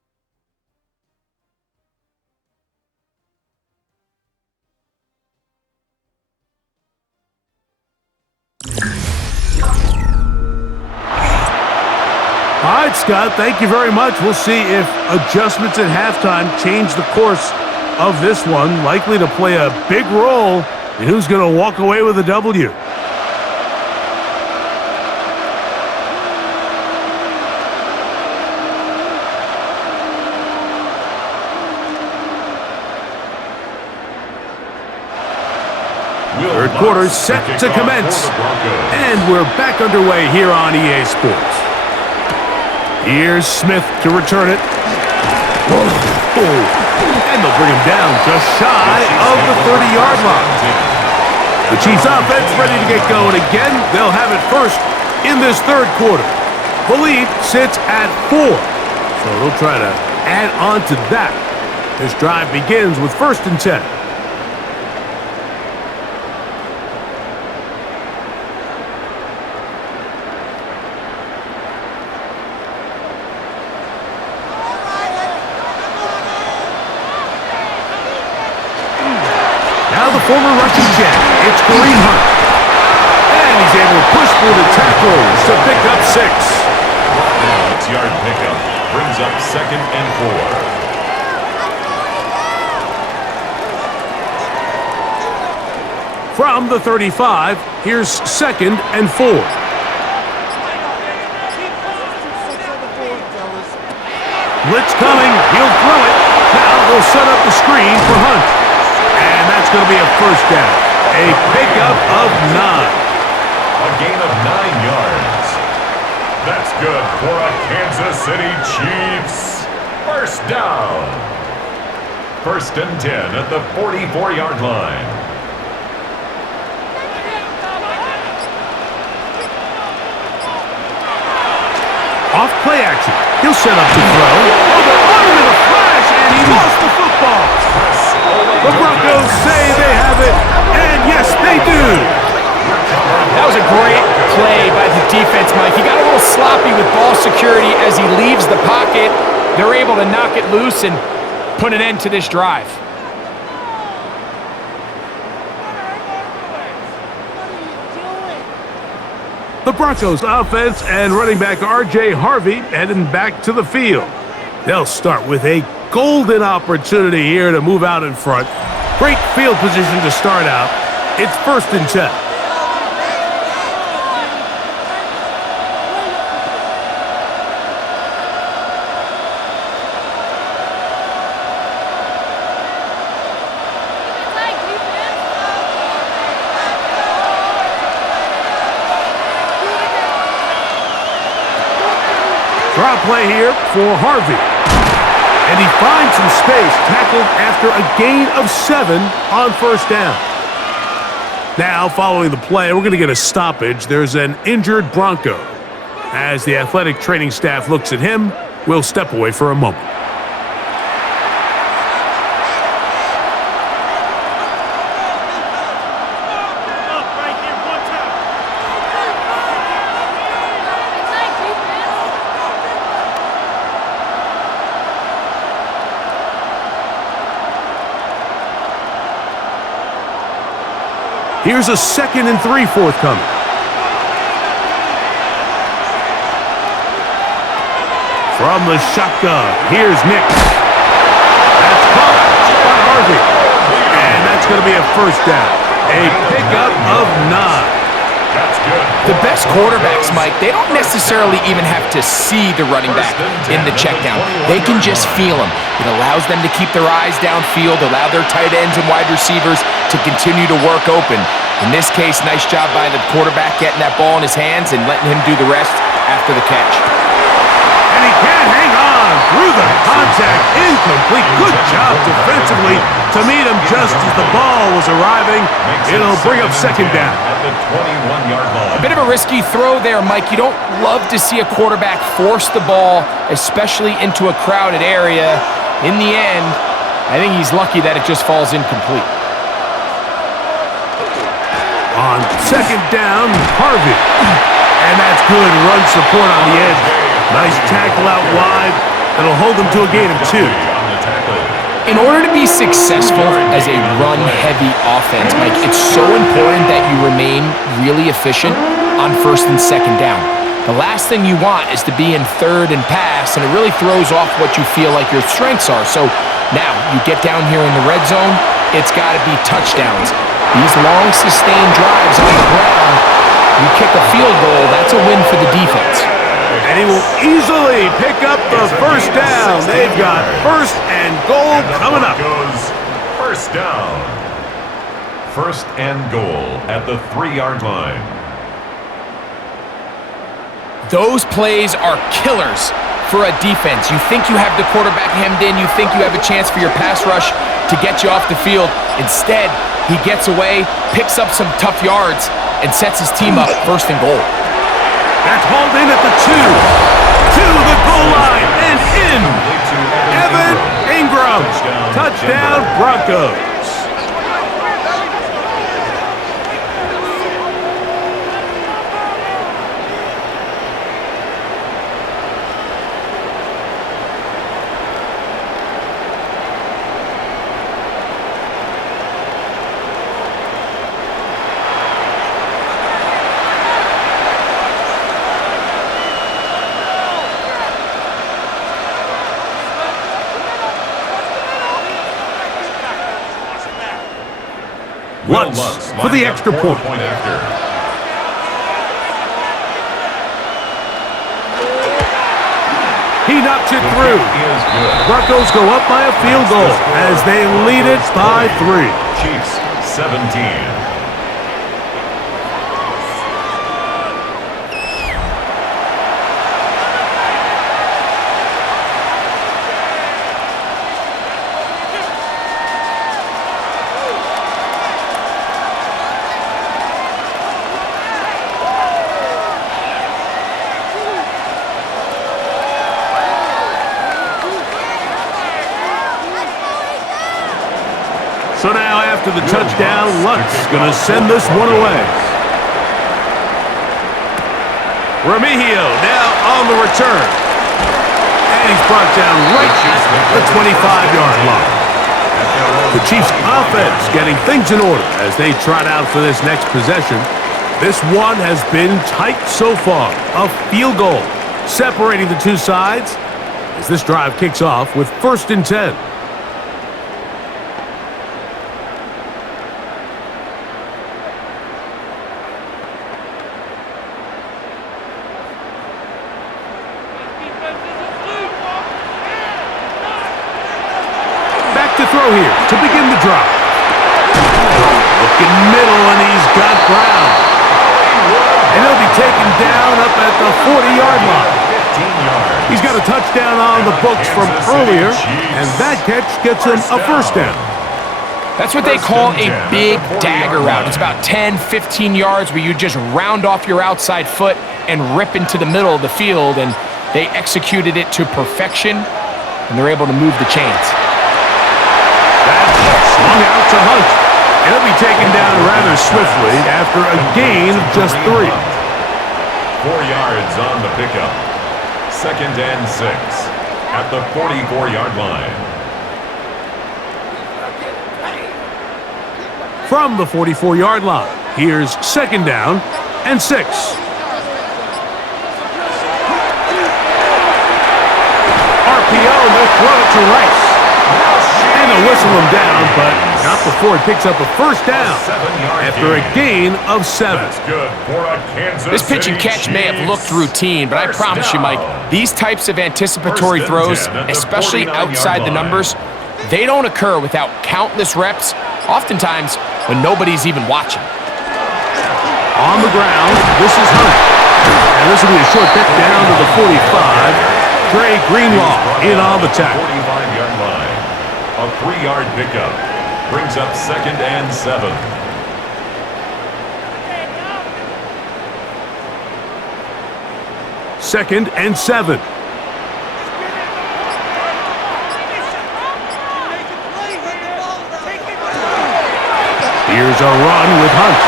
All right, Scott, thank you very much. We'll see if adjustments at halftime change the course of this one, likely to play a big role in who's going to walk away with a W. Third quarter set to commence, and we're back underway here on EA Sports. Here's Smith to return it. And they'll bring him down just shy of the 30-yard line. The Chiefs offense ready to get going again. They'll have it first in this third quarter. The lead sits at 4, so they'll try to add on to that. This drive begins with 1st and 10. Former rushing check, it's Kareem Hunt. And he's able to push through the tackles to pick up 6. 6-yard pickup brings up 2nd and 4. From the 35, here's 2nd and 4. Blitz coming, he'll throw it. Now they'll set up the screen for Hunt. And that's going to be a first down. A pickup of 9. A gain of 9 yards. That's good for a Kansas City Chiefs. First down. 1st and 10 at the 44-yard line. Off play action. He'll set up to throw. Oh, they're on him in a flash, and he lost the football. The Broncos say they have it, and yes, they do. That was a great play by the defense, Mike. He got a little sloppy with ball security as he leaves the pocket. They're able to knock it loose and put an end to this drive. The Broncos offense and running back R.J. Harvey heading back to the field. They'll start with a golden opportunity here to move out in front. Great field position to start out. It's 1st and 10. Draw play here for Harvey. And he finds some space, tackled after a gain of 7 on 1st down. Now, following the play, we're going to get a stoppage. There's an injured Bronco. As the athletic training staff looks at him, we'll step away for a moment. Here's a 2nd and 3 forthcoming. From the shotgun, here's Nick. That's caught by Harvey. And that's going to be a 1st down. A pickup of 9. That's good. The best quarterbacks, Mike, they don't necessarily even have to see the running back in the check down. They can just feel him. It allows them to keep their eyes downfield, allow their tight ends and wide receivers to continue to work open. In this case, nice job by the quarterback getting that ball in his hands and letting him do the rest after the catch. And he can't hang on through the contact. Incomplete. Good job defensively to meet him just as the ball was arriving. It'll bring up 2nd down. At the 21-yard line. A bit of a risky throw there, Mike. You don't love to see a quarterback force the ball, especially into a crowded area. In the end, I think he's lucky that it just falls incomplete. On 2nd down, Harvey. And that's good run support on the edge. Nice tackle out wide. That'll hold them to a gain of 2. In order to be successful as a run-heavy offense, Mike, it's so important that you remain really efficient on 1st and 2nd down. The last thing you want is to be in 3rd and pass, and it really throws off what you feel like your strengths are. So now you get down here in the red zone, it's got to be touchdowns. These long, sustained drives on the ground, you kick a field goal, that's a win for the defense. And he will easily pick up the 1st down. They've got 1st and goal coming up. Goes 1st down. 1st and goal at the 3-yard line. Those plays are killers for a defense. You think you have the quarterback hemmed in. You think you have a chance for your pass rush to get you off the field. Instead, he gets away, picks up some tough yards, and sets his team up 1st and goal. That's hauled in at the 2. To the goal line and in. Evan Ingram. Touchdown, Broncos. Lutz for the extra point. He knocks it through. Broncos go up by a field goal as they lead it by 3. Chiefs 17. So now after the touchdown, Lutz going to send this one away. Remigio now on the return. And he's brought down right at the 25-yard line. The Chiefs offense getting things in order as they trot out for this next possession. This one has been tight so far. A field goal separating the two sides. as this drive kicks off with 1st and 10. Back to throw here to begin the drive. Looking middle, and he's got Brown. And he'll be taken down up at the 40-yard line. He's got a touchdown on the books from earlier, and that catch gets him a 1st down. That's what they call a big dagger route. It's about 10, 15 yards where you just round off your outside foot and rip into the middle of the field, and they executed it to perfection, and they're able to move the chains. That's swung out to Hunt. He'll be taken down rather swiftly after a gain of just 3. 4 yards on the pickup. 2nd and 6 at the 44-yard line. From the 44-yard line, here's 2nd down and 6. RPO, they'll throw it to Rice. And they'll whistle him down, but not before it picks up a 1st down after a gain of 7. This pitch and catch may have looked routine, but I promise you, Mike, these types of anticipatory throws, especially outside the numbers, they don't occur without countless reps, oftentimes when nobody's even watching. On the ground, this is Hunt. And this will be a short pick down to the 45. Trey Greenlaw in on the tackle. 45-yard line. A 3-yard pickup brings up 2nd and 7. Second and 7. Here's a run with Hunt.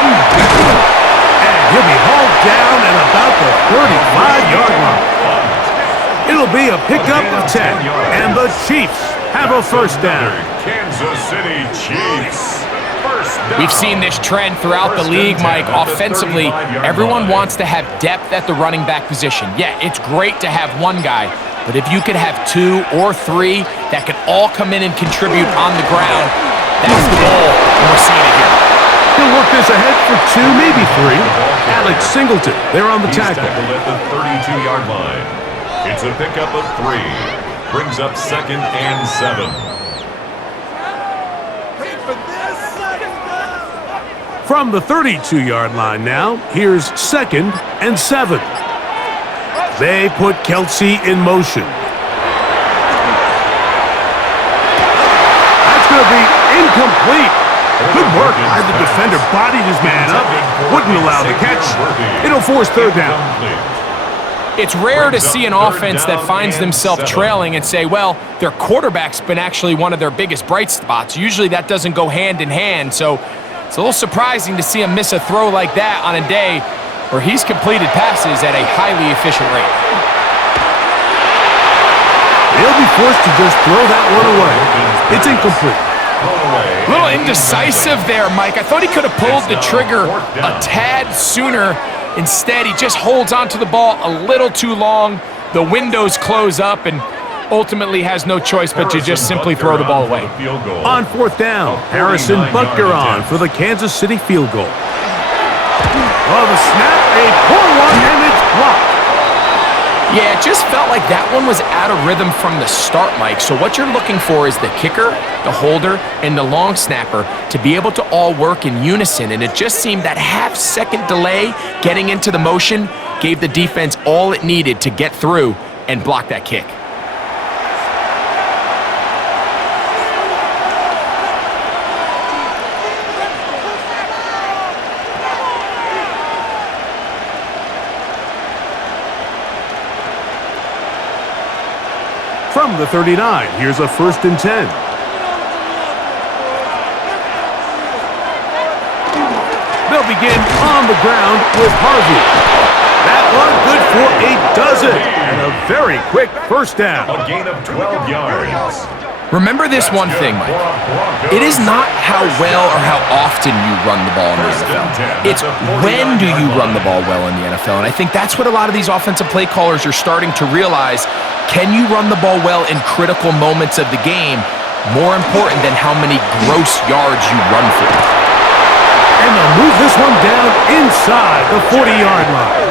And he'll be hauled down at about the 35-yard line. It'll be a pickup of 10, and the Chiefs have a 1st down. Kansas City Chiefs. 1st down. We've seen this trend throughout the league, Mike. Offensively, everyone wants to have depth at the running back position. Yeah, it's great to have one guy, but if you could have 2 or 3 that could all come in and contribute on the ground, that's the goal, and we're seeing it here. He'll work this ahead for 2, maybe 3. Alex Singleton, they're on the tackle. He's tackled at the 32-yard line. It's a pickup of 3. Brings up 2nd and 7. From the 32-yard line now, here's 2nd and 7. They put Kelsey in motion. That's going to be incomplete. Good work by the defender. Bodied his man up. Wouldn't allow the catch. It'll force 3rd down. It's rare to see an offense that finds themselves trailing and say, well, their quarterback's been actually one of their biggest bright spots. Usually that doesn't go hand in hand, so it's a little surprising to see him miss a throw like that on a day where he's completed passes at a highly efficient rate. They'll be forced to just throw that one away. It's incomplete. A little indecisive there, Mike. I thought he could have pulled the trigger a tad sooner. Instead, he just holds onto the ball a little too long. The windows close up and ultimately has no choice but to just simply throw the ball away. On 4th down, Harrison Butker on for the Kansas City field goal. Oh, the snap, a poor one, and it's blocked. Yeah, it just felt like that one was out of rhythm from the start, Mike. So what you're looking for is the kicker, the holder, and the long snapper to be able to all work in unison. And it just seemed that half-second delay getting into the motion gave the defense all it needed to get through and block that kick. From the 39, here's a 1st and 10. They'll begin on the ground with Harvey. That one good for a dozen, and a very quick 1st down. A gain of 12 yards. Remember this one thing, Mike. It is not how well or how often you run the ball in the NFL. It's when do you run the ball well in the NFL. And I think that's what a lot of these offensive play callers are starting to realize. Can you run the ball well in critical moments of the game? More important than how many gross yards you run for. And they'll move this one down inside the 40-yard line.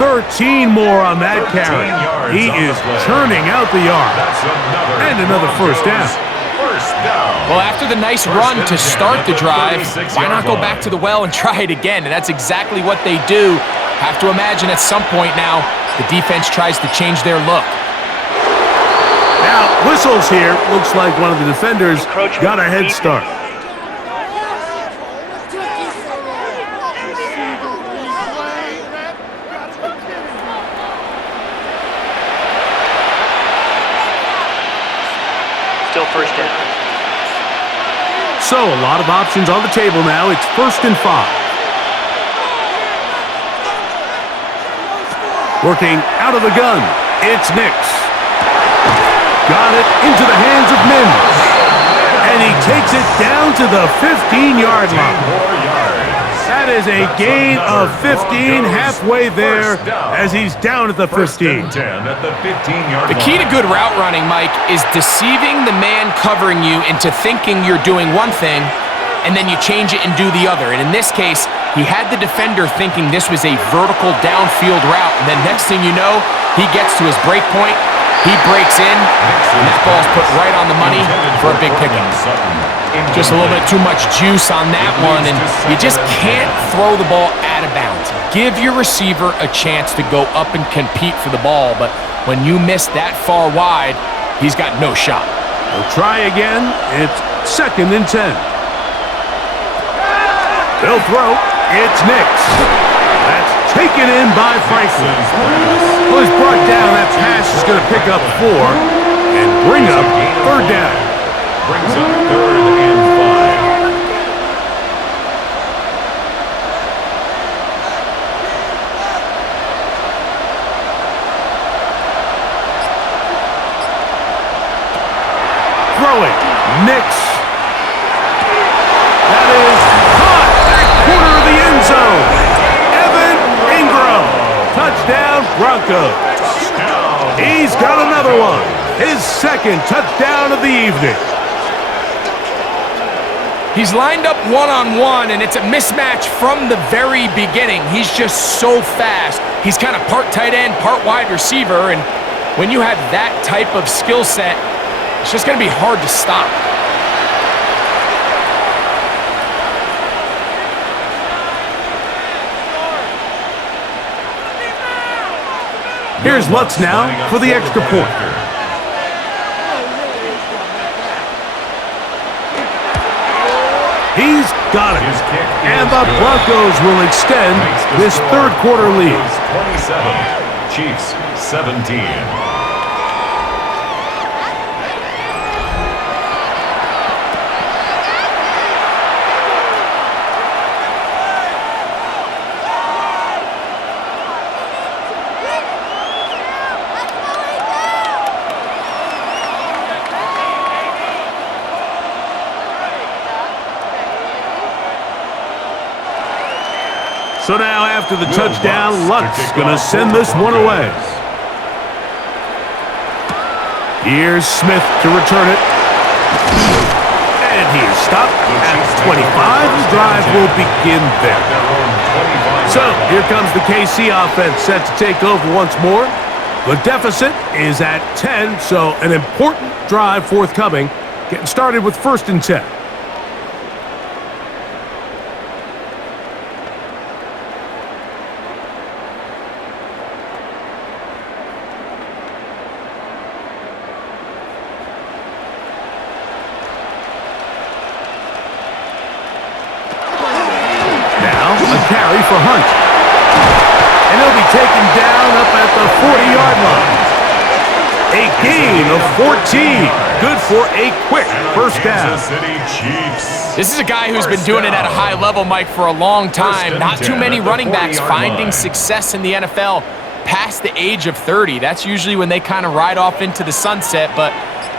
13 more on that carry. He is churning out the yard. And another first down. Well, after the nice run to start the drive, why not go back to the well and try it again? And that's exactly what they do. Have to imagine at some point now, the defense tries to change their look. Now, whistles here. Looks like one of the defenders got a head start. Still first down. So, a lot of options on the table now. It's 1st and 5. Working out of the gun. It's Nix. Got it into the hands of Mims. And he takes it down to the 15-yard line. That is a gain of 15 halfway there as he's down at the 15. The key to good route running, Mike, is deceiving the man covering you into thinking you're doing one thing, and then you change it and do the other. And in this case, he had the defender thinking this was a vertical downfield route, and then next thing you know, he gets to his break point, he breaks in, and that ball's put right on the money for a big pickup. Just a little bit too much juice on that one, and you just can't throw the ball out of bounds. Give your receiver a chance to go up and compete for the ball, but when you miss that far wide, he's got no shot. We'll try again. It's 2nd and 10. They'll throw. It's Nix. That's taken in by Franklin. Well, he's brought down. That pass is going to pick up 4 and bring up 3rd down. Brings up 3rd and 5. Throwing. Nix. That is caught back corner of the end zone. Evan Ingram. Touchdown, Broncos. He's got another one. His 2nd touchdown of the evening. He's lined up one-on-one, and it's a mismatch from the very beginning. He's just so fast. He's kind of part tight end, part wide receiver, and when you have that type of skill set, it's just going to be hard to stop. Here's Lutz now for the extra point. He's got it. And the Broncos will extend this 3rd quarter lead. 27, Chiefs 17. So now after the touchdown, Lutz going to send this one away. Here's Smith to return it. And he's stopped at 25. The drive will begin there. So here comes the KC offense set to take over once more. The deficit is at 10, so an important drive forthcoming. Getting started with 1st and 10. Carry for Hunt. And he'll be taken down up at the 40-yard line. A gain of 14. Good for a quick first down. This is a guy who's been doing it at a high level, Mike, for a long time. Not too many running backs finding success in the NFL past the age of 30. That's usually when they kind of ride off into the sunset, but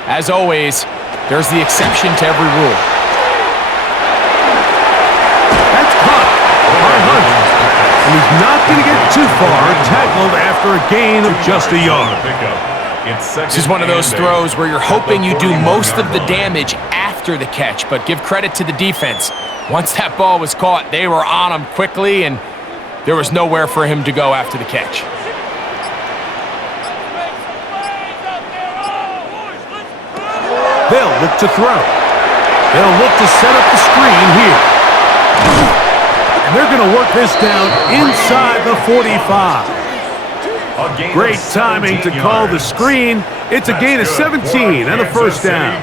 As always, there's the exception to every rule. That's caught by Hunt. And he's not going to get too far, tackled after a gain of just a yard. This is one of those throws where you're hoping you do most of the damage after the catch, but give credit to the defense. Once that ball was caught, they were on him quickly, and there was nowhere for him to go after the catch. They'll look to throw. They'll look to set up the screen here. And they're going to work this down inside the 45. Great timing to call the screen. It's a gain of 17 and a first down.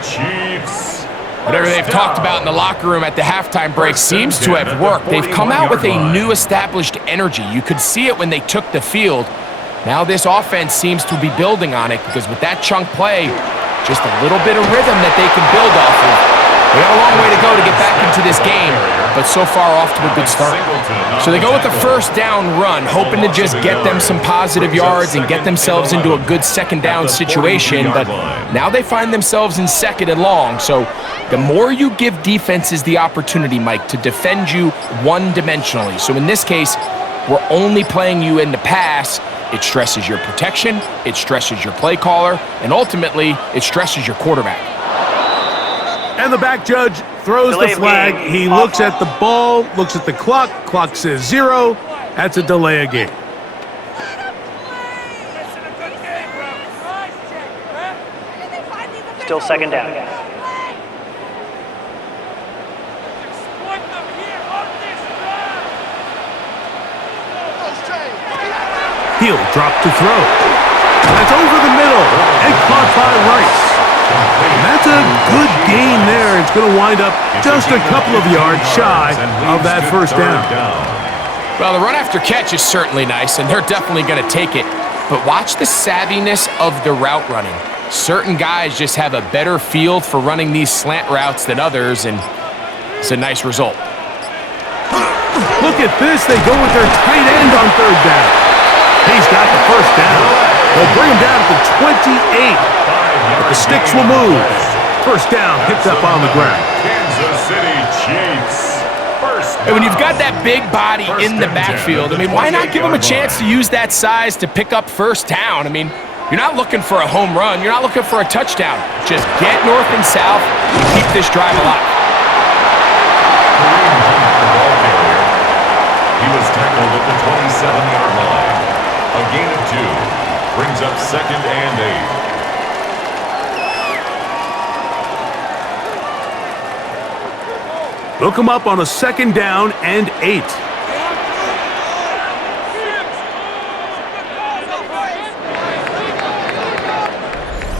Whatever they've talked about in the locker room at the halftime break seems to have worked. They've come out with a new established energy. You could see it when they took the field. Now this offense seems to be building on it because with that chunk play, just a little bit of rhythm that they can build off of. They got a long way to go to get back into this game, but so far off to a good start. So they go with the first down run, hoping to just get them some positive yards and get themselves into a good second down situation, but now they find themselves in second and long. So the more you give defenses the opportunity, Mike, to defend you one-dimensionally. So in this case, we're only playing you in the pass. It stresses your protection, it stresses your play caller, and ultimately, it stresses your quarterback. And the back judge throws the flag. He looks at the ball, looks at the clock. Clock says 0. That's a delay of game. Still second down. He'll drop to throw. That's over the middle and caught by Rice. And that's a good gain there. It's going to wind up just a couple of yards shy of that first down. Well, the run after catch is certainly nice, and they're definitely going to take it. But watch the savviness of the route running. Certain guys just have a better feel for running these slant routes than others, and it's a nice result. Look at this. They go with their tight end on third down. He's got the first down. They'll bring him down to the 28. But the sticks will move. First down, picked up on the ground. Kansas City Chiefs. And when you've got that big body in the backfield, I mean, why not give him a chance to use that size to pick up first down? I mean, you're not looking for a home run. You're not looking for a touchdown. Just get north and south and keep this drive alive. He was tackled at the 27-yard line. A gain of 2 brings up second and 8. Look him up on a second down and 8.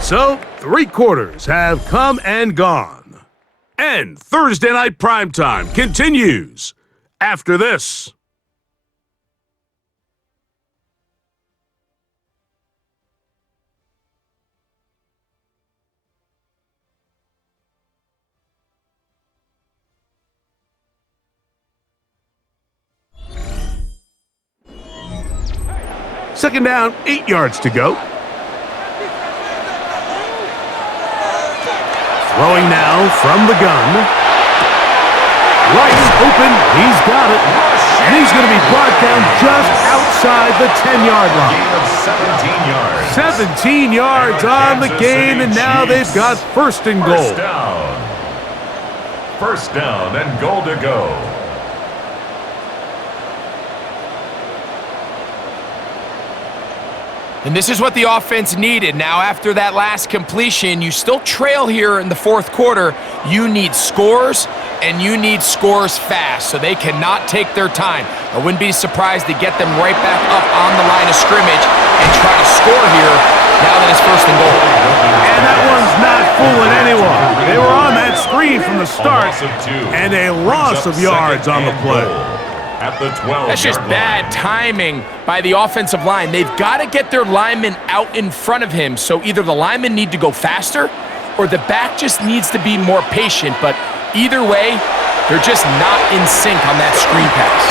So, 3 quarters have come and gone. And Thursday Night Primetime continues after this. Second down, 8 yards to go. Throwing now from the gun. Rice open, he's got it. And he's going to be brought down just outside the 10-yard line. Gain of 17 yards. 17 yards on the gain, and now they've got first and goal. First down. First down and goal to go. And this is what the offense needed. Now, after that last completion, you still trail here in the fourth quarter. You need scores, and you need scores fast, so they cannot take their time. I wouldn't be surprised to get them right back up on the line of scrimmage and try to score here now that it's first and goal. And that one's not fooling anyone. They were on that screen from the start, and a loss of yards on the play. At the 12. That's just bad timing by the offensive line. They've got to get their linemen out in front of him, so either the linemen need to go faster or the back just needs to be more patient. But either way, they're just not in sync on that screen pass.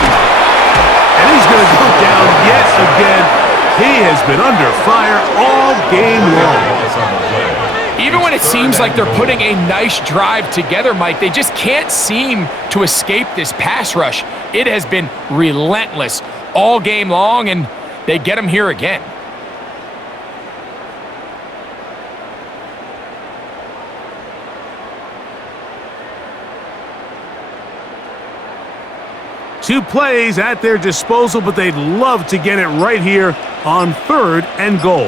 And he's going to go down yet again. He has been under fire all game long. even when it seems like they're putting a nice drive together, Mike, they just can't seem to escape this pass rush. It has been relentless all game long, and they get them here again. Two plays at their disposal, but they'd love to get it right here on 3rd and goal.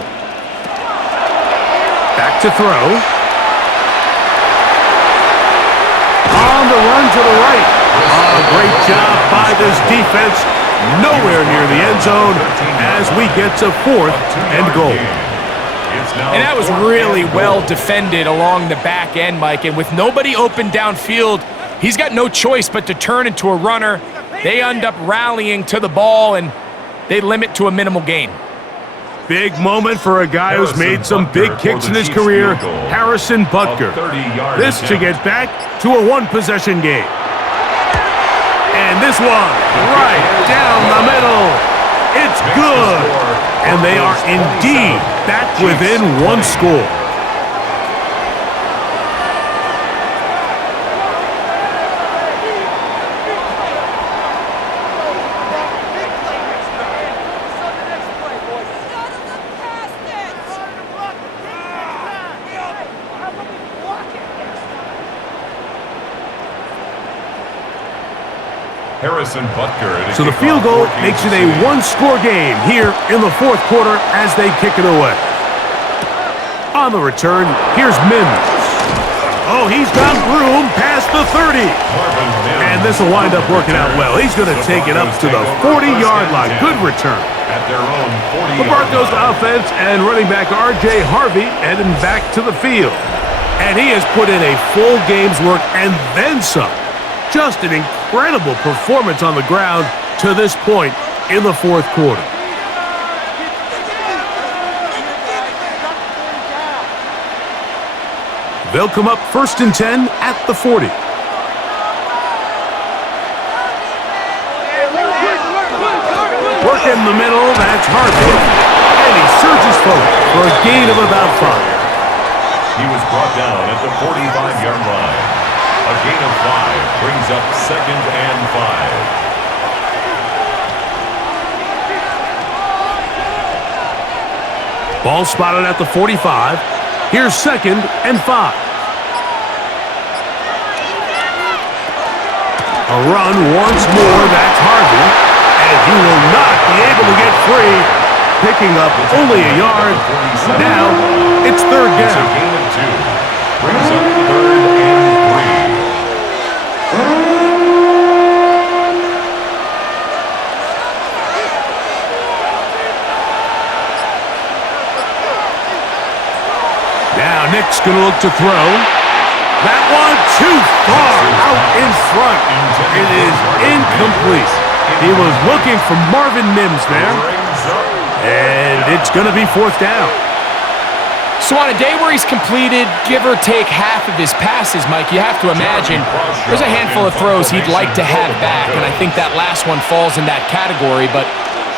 Back to throw. On the run to the right. Great job by this defense. Nowhere near the end zone as we get to 4th and goal. And that was really well defended along the back end, Mike. And with nobody open downfield, he's got no choice but to turn into a runner. They end up rallying to the ball, and they limit to a minimal gain. Big moment for a guy who's made some big kicks in his career, Harrison Butker. This to get back to a one-possession game. And this one, right down the middle. It's good. And they are indeed back within one score. Harrison Butker. So the field goal makes it a one-score game here in the 4th quarter as they kick it away. On the return, here's Mims. Oh, he's got room past the 30. And this will wind up working out well. He's going to take it up to the 40-yard line. Good return. At their own 40-yard The Broncos offense and running back R.J. Harvey heading back to the field. And he has put in a full game's work and then some. Just an incredible performance on the ground to this point in the 4th quarter. They'll come up 1st and 10 at the 40. Work in the middle, that's Harvey. And he surges forward for a gain of about 5. He was brought down at the 45-yard line. A gain of 5 brings up 2nd and 5. Ball spotted at the 45. Here's 2nd and 5. A run once more, that's Harvey. And he will not be able to get free. Picking up only a yard. Now it's 3rd down. It's a gain of 2. Brings up 3rd and 3. Now Nick's going to look to throw. That one too far out in front. It is incomplete. He was looking for Marvin Mims there. And it's going to be 4th down. So on a day where he's completed, give or take half of his passes, Mike, you have to imagine there's a handful of throws he'd like to have back, and I think that last one falls in that category. But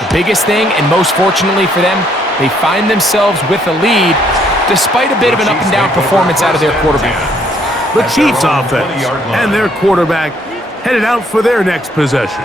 the biggest thing, and most fortunately for them, they find themselves with a lead despite a bit of an up-and-down performance out of their quarterback. The Chiefs offense and their quarterback headed out for their next possession.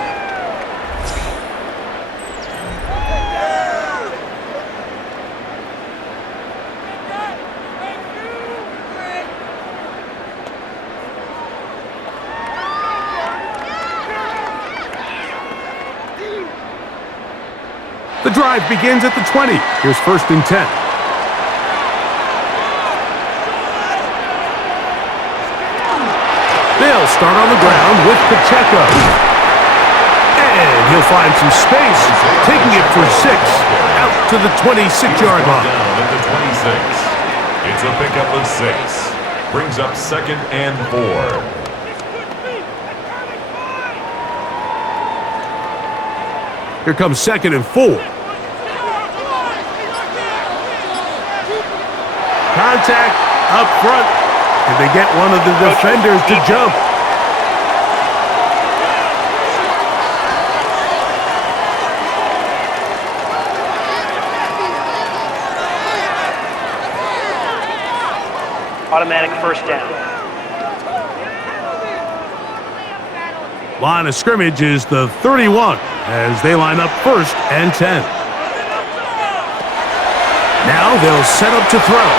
The drive begins at the 20. Here's 1st and 10. They'll start on the ground with Pacheco. And he'll find some space, taking it for 6 out to the 26-yard line. Down at the 26. It's a pickup of 6. Brings up 2nd and 4. Here comes 2nd and 4. Contact up front. Can they get one of the defenders to jump? automatic first down. Line of scrimmage is the 31 as they line up 1st and 10. Now they'll set up to throw.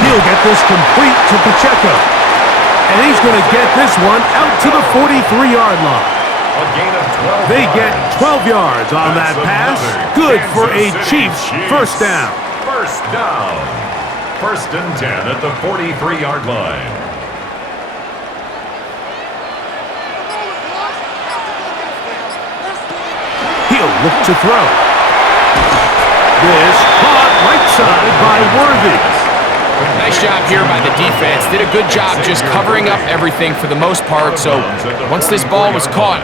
He'll get this complete to Pacheco. And he's going to get this one out to the 43-yard line. A gain of 12 They get yards. 12 yards on that pass. Good for a Chiefs first down. First down. 1st and 10 at the 43-yard line. He'll look to throw. This caught right side by Worthy. Nice job here by the defense. Did a good job just covering up everything for the most part. So once this ball was caught,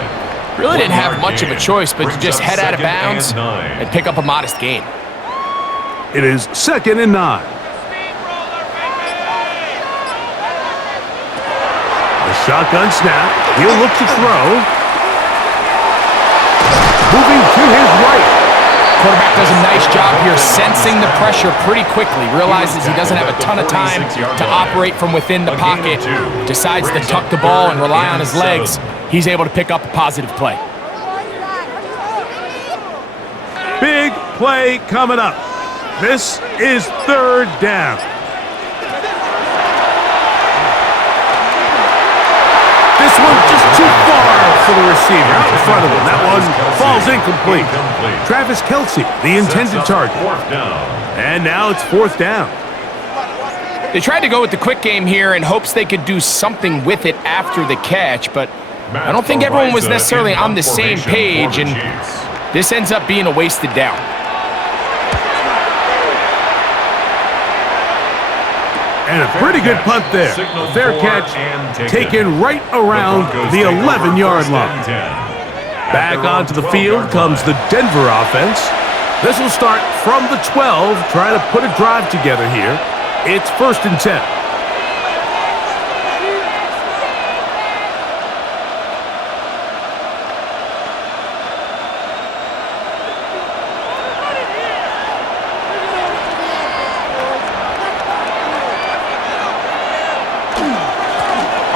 really didn't have much of a choice but to just head out of bounds and pick up a modest gain. It is 2nd and 9. The shotgun snap. He'll look to throw. Moving to his right. Quarterback does a nice job here sensing the pressure pretty quickly. Realizes he doesn't have a ton of time to operate from within the pocket. Decides to tuck the ball and rely on his legs. He's able to pick up a positive play. Big play coming up. This is 3rd down. This one just too far for the receiver out in front of him. That one falls incomplete. Travis Kelce, the intended target. 4th down. And now it's 4th down. They tried to go with the quick game here in hopes they could do something with it after the catch, but I don't think everyone was necessarily on the same page, and this ends up being a wasted down. And a pretty good punt there. A fair catch taken right around the 11-yard line. Back onto the field comes the Denver offense. This will start from the 12, trying to put a drive together here. It's 1st and 10.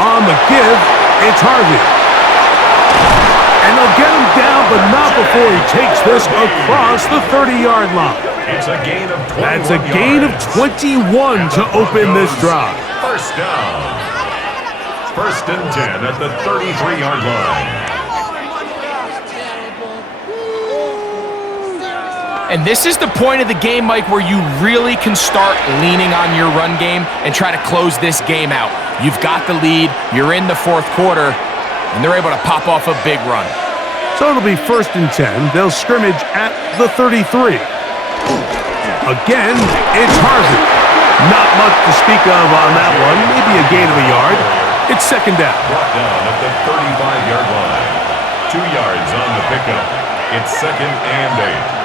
On the give, it's Harvey. And they'll get him down, but not before he takes this across the 30-yard line. It's a gain of 21 That's a gain of 21 to open this drive. First down. 1st and 10 at the 33-yard line. And this is the point of the game, Mike, where you really can start leaning on your run game and try to close this game out. You've got the lead, you're in the 4th quarter, and they're able to pop off a big run. So it'll be 1st and 10. They'll scrimmage at the 33. Again, it's Harvey. Not much to speak of on that one. Maybe a gain of a yard. It's 2nd down. Brought down at the 35-yard line. 2 yards on the pickup. It's 2nd and 8.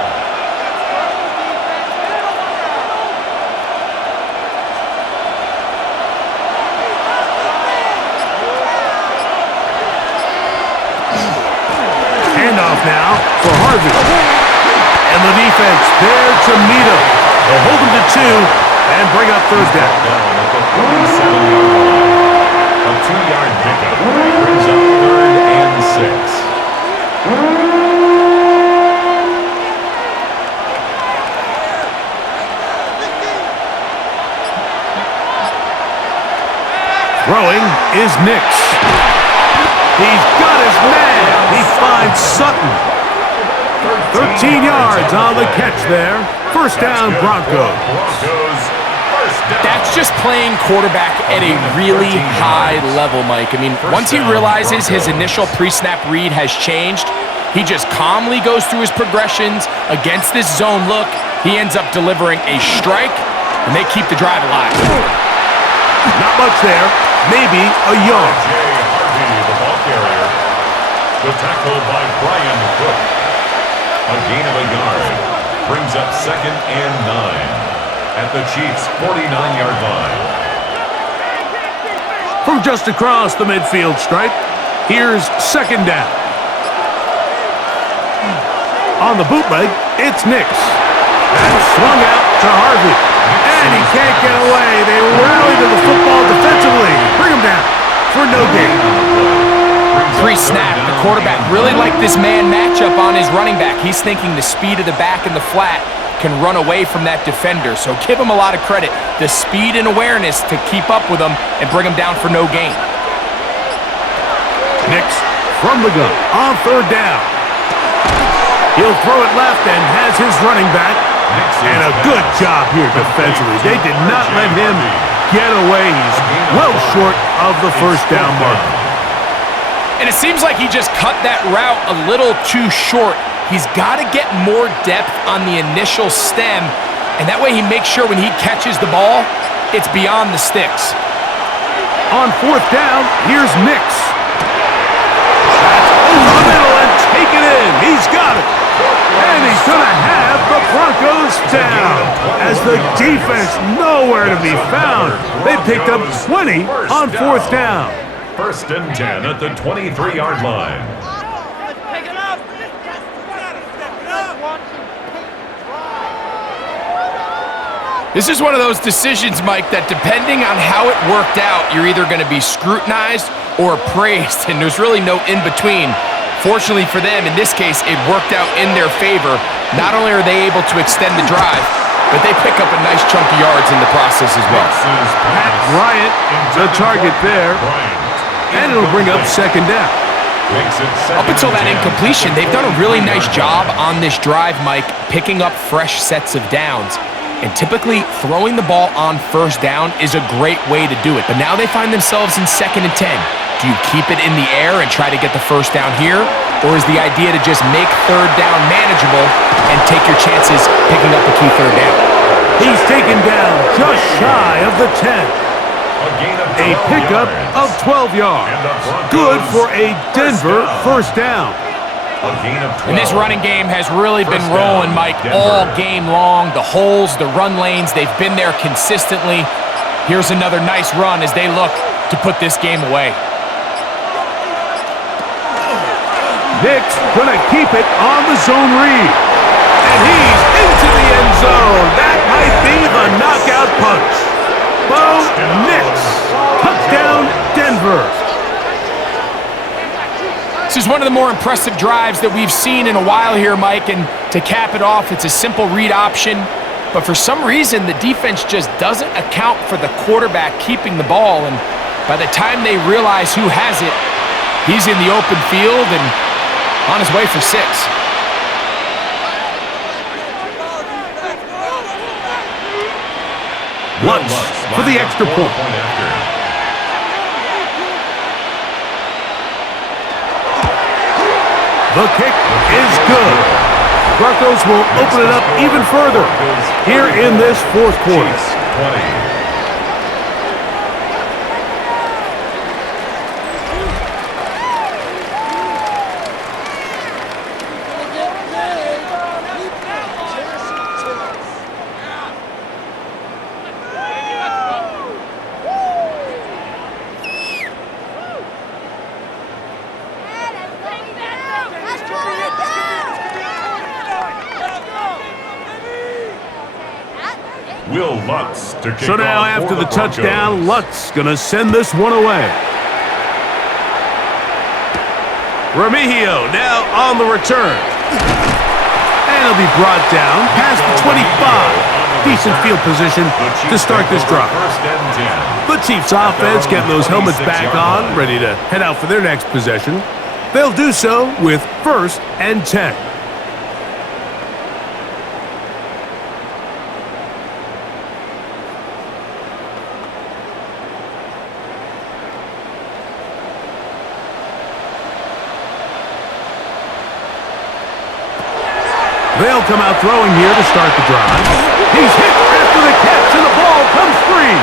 Handoff now for Harvey. And the defense there to meet him. They'll hold him to 2 and bring up 3rd down. Down at the 47-yard line. A 2-yard pickup brings up 3rd and 6. Throwing is Nix. He's got his man. He finds Sutton. 13 yards on the catch there. First down, Broncos. That's just playing quarterback at a really high level, Mike. I mean, once he realizes his initial pre-snap read has changed, he just calmly goes through his progressions against this zone look. He ends up delivering a strike, and they keep the drive alive. Not much there. Maybe a yard. The ball carrier. The tackle by Brian Cook. A gain of a yard. Brings up 2nd and 9. At the Chiefs' 49-yard line. From just across the midfield stripe, here's 2nd down. On the bootleg, it's Nix. And swung out to Harvey. And And he can't get away. They rally to the football defensively. Bring him down for no gain. Pre-snap, the quarterback really liked this man matchup on his running back. He's thinking the speed of the back in the flat can run away from that defender. So give him a lot of credit. The speed and awareness to keep up with him and bring him down for no gain. Nix from the gun on third down. He'll throw it left and has his running back. And a good job here defensively. They did not let him get away. He's well short of the first down marker. And it seems like he just cut that route a little too short. He's got to get more depth on the initial stem, and that way he makes sure when he catches the ball, it's beyond the sticks. On fourth down, here's Nix. That's over the middle and take it in. He's got it. And he's going to have the Broncos down as the defense nowhere to be found. They picked up 20 on fourth down. First and 10 at the 23-yard line. This is one of those decisions, Mike, that depending on how it worked out, you're either going to be scrutinized or praised, and there's really no in-between. Fortunately for them, in this case, it worked out in their favor. Not only are they able to extend the drive, but they pick up a nice chunk of yards in the process as well. Pat Bryant, the target there. And it'll bring up second down. Up until that incompletion, they've done a really nice job on this drive, Mike, picking up fresh sets of downs. And typically, throwing the ball on first down is a great way to do it. But now they find themselves in 2nd and 10. Do you keep it in the air and try to get the first down here? Or is the idea to just make third down manageable and take your chances picking up a key third down? He's taken down just shy of the 10. A pickup of 12 yards. Good for a Denver first down. And this running game has really been rolling, Mike, all game long. The holes, the run lanes, they've been there consistently. Here's another nice run as they look to put this game away. Nick's going to keep it on the zone read. And he's into the end zone. That might be the knockout punch. Bo Nix. Touchdown, Denver. This is one of the more impressive drives that we've seen in a while here, Mike, and to cap it off, it's a simple read option, but for some reason, the defense just doesn't account for the quarterback keeping the ball, and by the time they realize who has it, he's in the open field and on his way for 6. Lutz for the extra point. The kick is good. Broncos will open it up even further here in this fourth quarter. So now after the touchdown, Lutz gonna send this one away. Remigio now on the return. And he'll be brought down past the 25. Decent field position to start this drive. The Chiefs offense getting those helmets back on, ready to head out for their next possession. They'll do so with 1st and 10. They'll come out throwing here to start the drive. He's hit after the catch, and the ball comes free.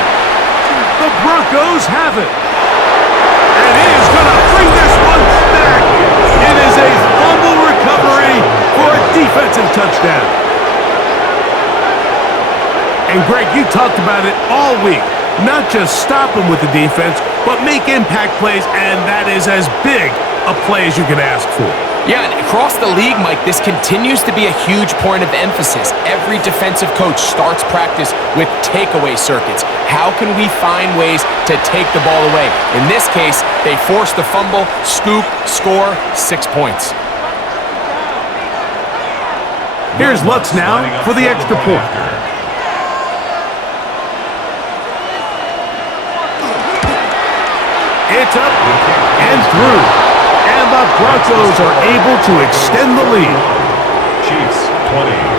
The Broncos have it. And he is going to bring this one back. It is a fumble recovery for a defensive touchdown. And Greg, you talked about it all week. Not just stop him with the defense, but make impact plays, and that is as big a play as you can ask for. Yeah, and across the league, Mike, this continues to be a huge point of emphasis. Every defensive coach starts practice with takeaway circuits. How can we find ways to take the ball away? In this case, they force the fumble, scoop, score, 6 points. Here's Lutz now for the extra point. It's up and through. And the Broncos are able to extend the lead. Chiefs 20.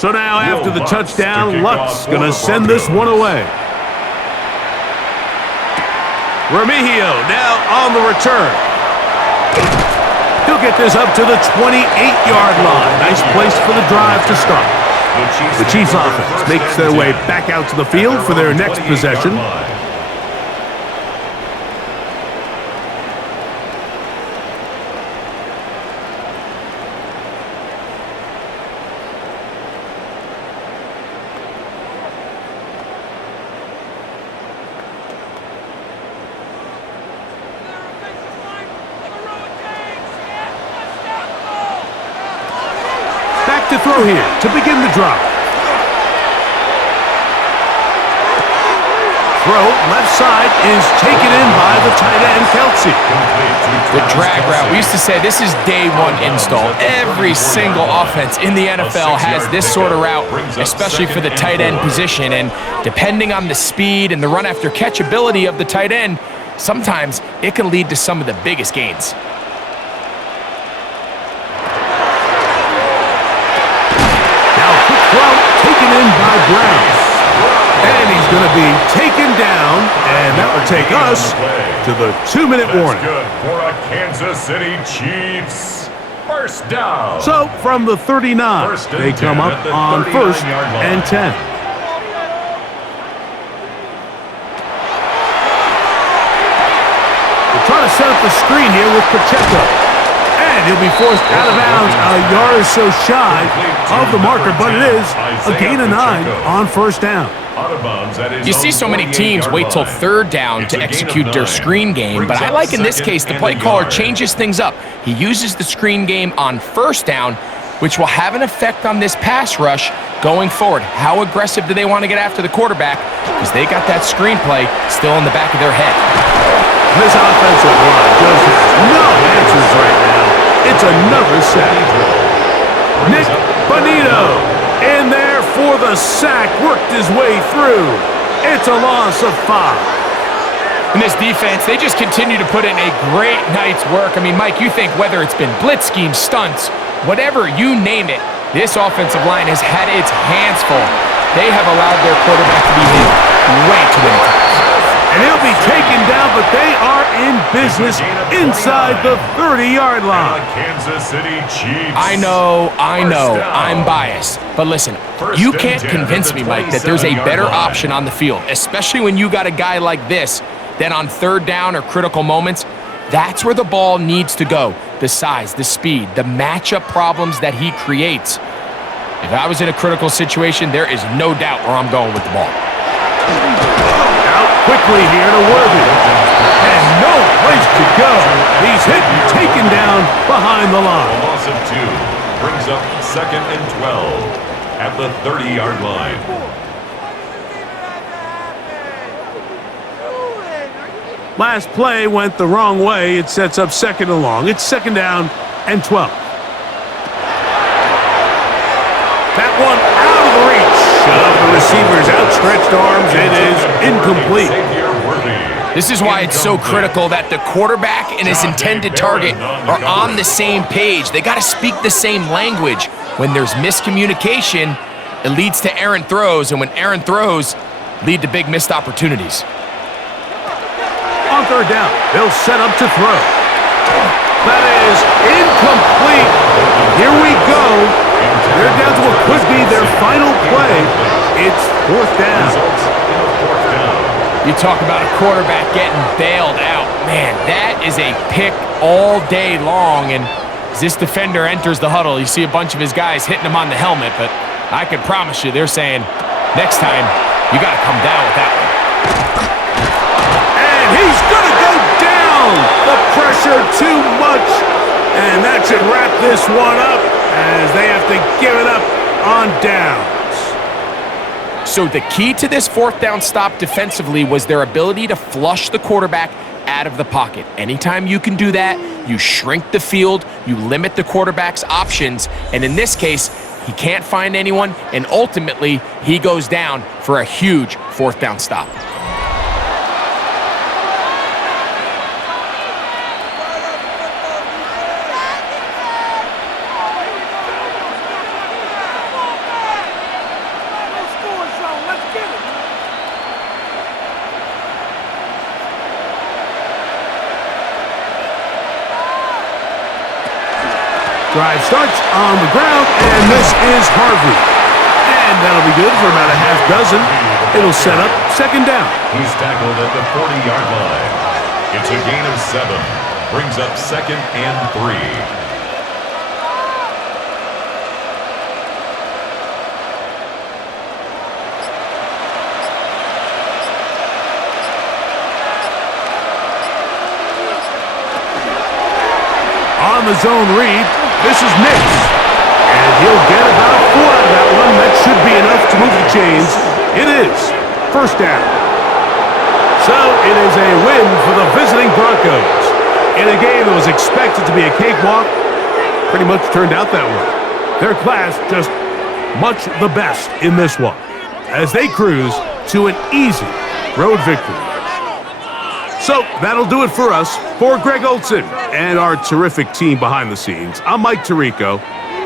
So now after the touchdown, Lutz going to send this one away. Remigio now on the return. He'll get this up to the 28-yard line. Nice place for the drive to start. The Chiefs offense makes their way back out to the field for their next possession. To throw here to begin the drive. Throw left side is taken in by the tight end, Kelsey. The drag route. We used to say this is day one install. Every single offense in the NFL has this sort of route, especially for the tight end position. And depending on the speed and the run after catch ability of the tight end, sometimes it can lead to some of the biggest gains. Taken in by Brown. And he's going to be taken down, and that will take us to the 2-minute warning. Good for a Kansas City Chiefs. First down. So from the 39, they come up on 1st and 10. They're trying to set up the screen here with Pacheco. And he'll be forced out of bounds a yard or so shy of the marker, but it is a gain of 9 on 1st down. You see so many teams wait till 3rd down to execute their screen game, but I like in this case the play caller changes things up. He uses the screen game on 1st down, which will have an effect on this pass rush going forward. How aggressive do they want to get after the quarterback? Because they got that screenplay still in the back of their head. This offensive line just has no answers right now. It's another sack. Nick Bonito in there for the sack, worked his way through. It's a loss of 5. In this defense, they just continue to put in a great night's work. I mean, Mike, you think whether it's been blitz schemes, stunts, whatever you name it, this offensive line has had its hands full. They have allowed their quarterback to be hit way too many times. And he'll be taken down, but they are in business inside the 30-yard line. Kansas City Chiefs. I know, I'm biased. But listen, you can't convince me, Mike, that there's a better option on the field, especially when you got a guy like this, than on 3rd down or critical moments. That's where the ball needs to go. The size, the speed, the matchup problems that he creates. If I was in a critical situation, there is no doubt where I'm going with the ball. Quickly here to Worthy. And no place to go. He's hit and taken down behind the line. A loss of 2 brings up 2nd and 12 at the 30-yard line. Last play went the wrong way. It sets up 2nd and long. It's 2nd down and 12. That one out of the reach of the receiver's outstretched arms. It is incomplete. This is why it's so critical that the quarterback and his intended target are on the same page. They got to speak the same language. When there's miscommunication, it leads to errant throws, and when errant throws lead to big missed opportunities. On 3rd down, they'll set up to throw. That is is incomplete. Here we go. They're down to what could be their final play. It's fourth down. You talk about a quarterback getting bailed out. Man, that is a pick all day long. And as this defender enters the huddle, you see a bunch of his guys hitting him on the helmet. But I can promise you, they're saying, next time, you got to come down with that one. And he's going to go down. The pressure too much. And that should wrap this one up as they have to give it up on downs. So the key to this fourth down stop defensively was their ability to flush the quarterback out of the pocket. Anytime you can do that, you shrink the field, you limit the quarterback's options, and in this case, he can't find anyone, and ultimately, he goes down for a huge fourth down stop. Drive starts on the ground, and this is Harvey. And that'll be good for about a half dozen. It'll set up second down. He's tackled at the 40-yard line. It's a gain of 7. Brings up second and 3. On the zone read, this is Nix. And he'll get about a 4 out of that one. That should be enough to move the chains. It is first down. So it is a win for the visiting Broncos. In a game that was expected to be a cakewalk, pretty much turned out that way. Their class just much the best in this one as they cruise to an easy road victory. So that'll do it for us. For Greg Olson and our terrific team behind the scenes, I'm Mike Tirico.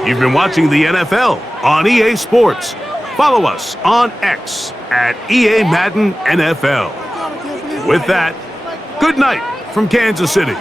You've been watching the NFL on EA Sports. Follow us on X at EA Madden NFL. With that, good night from Kansas City.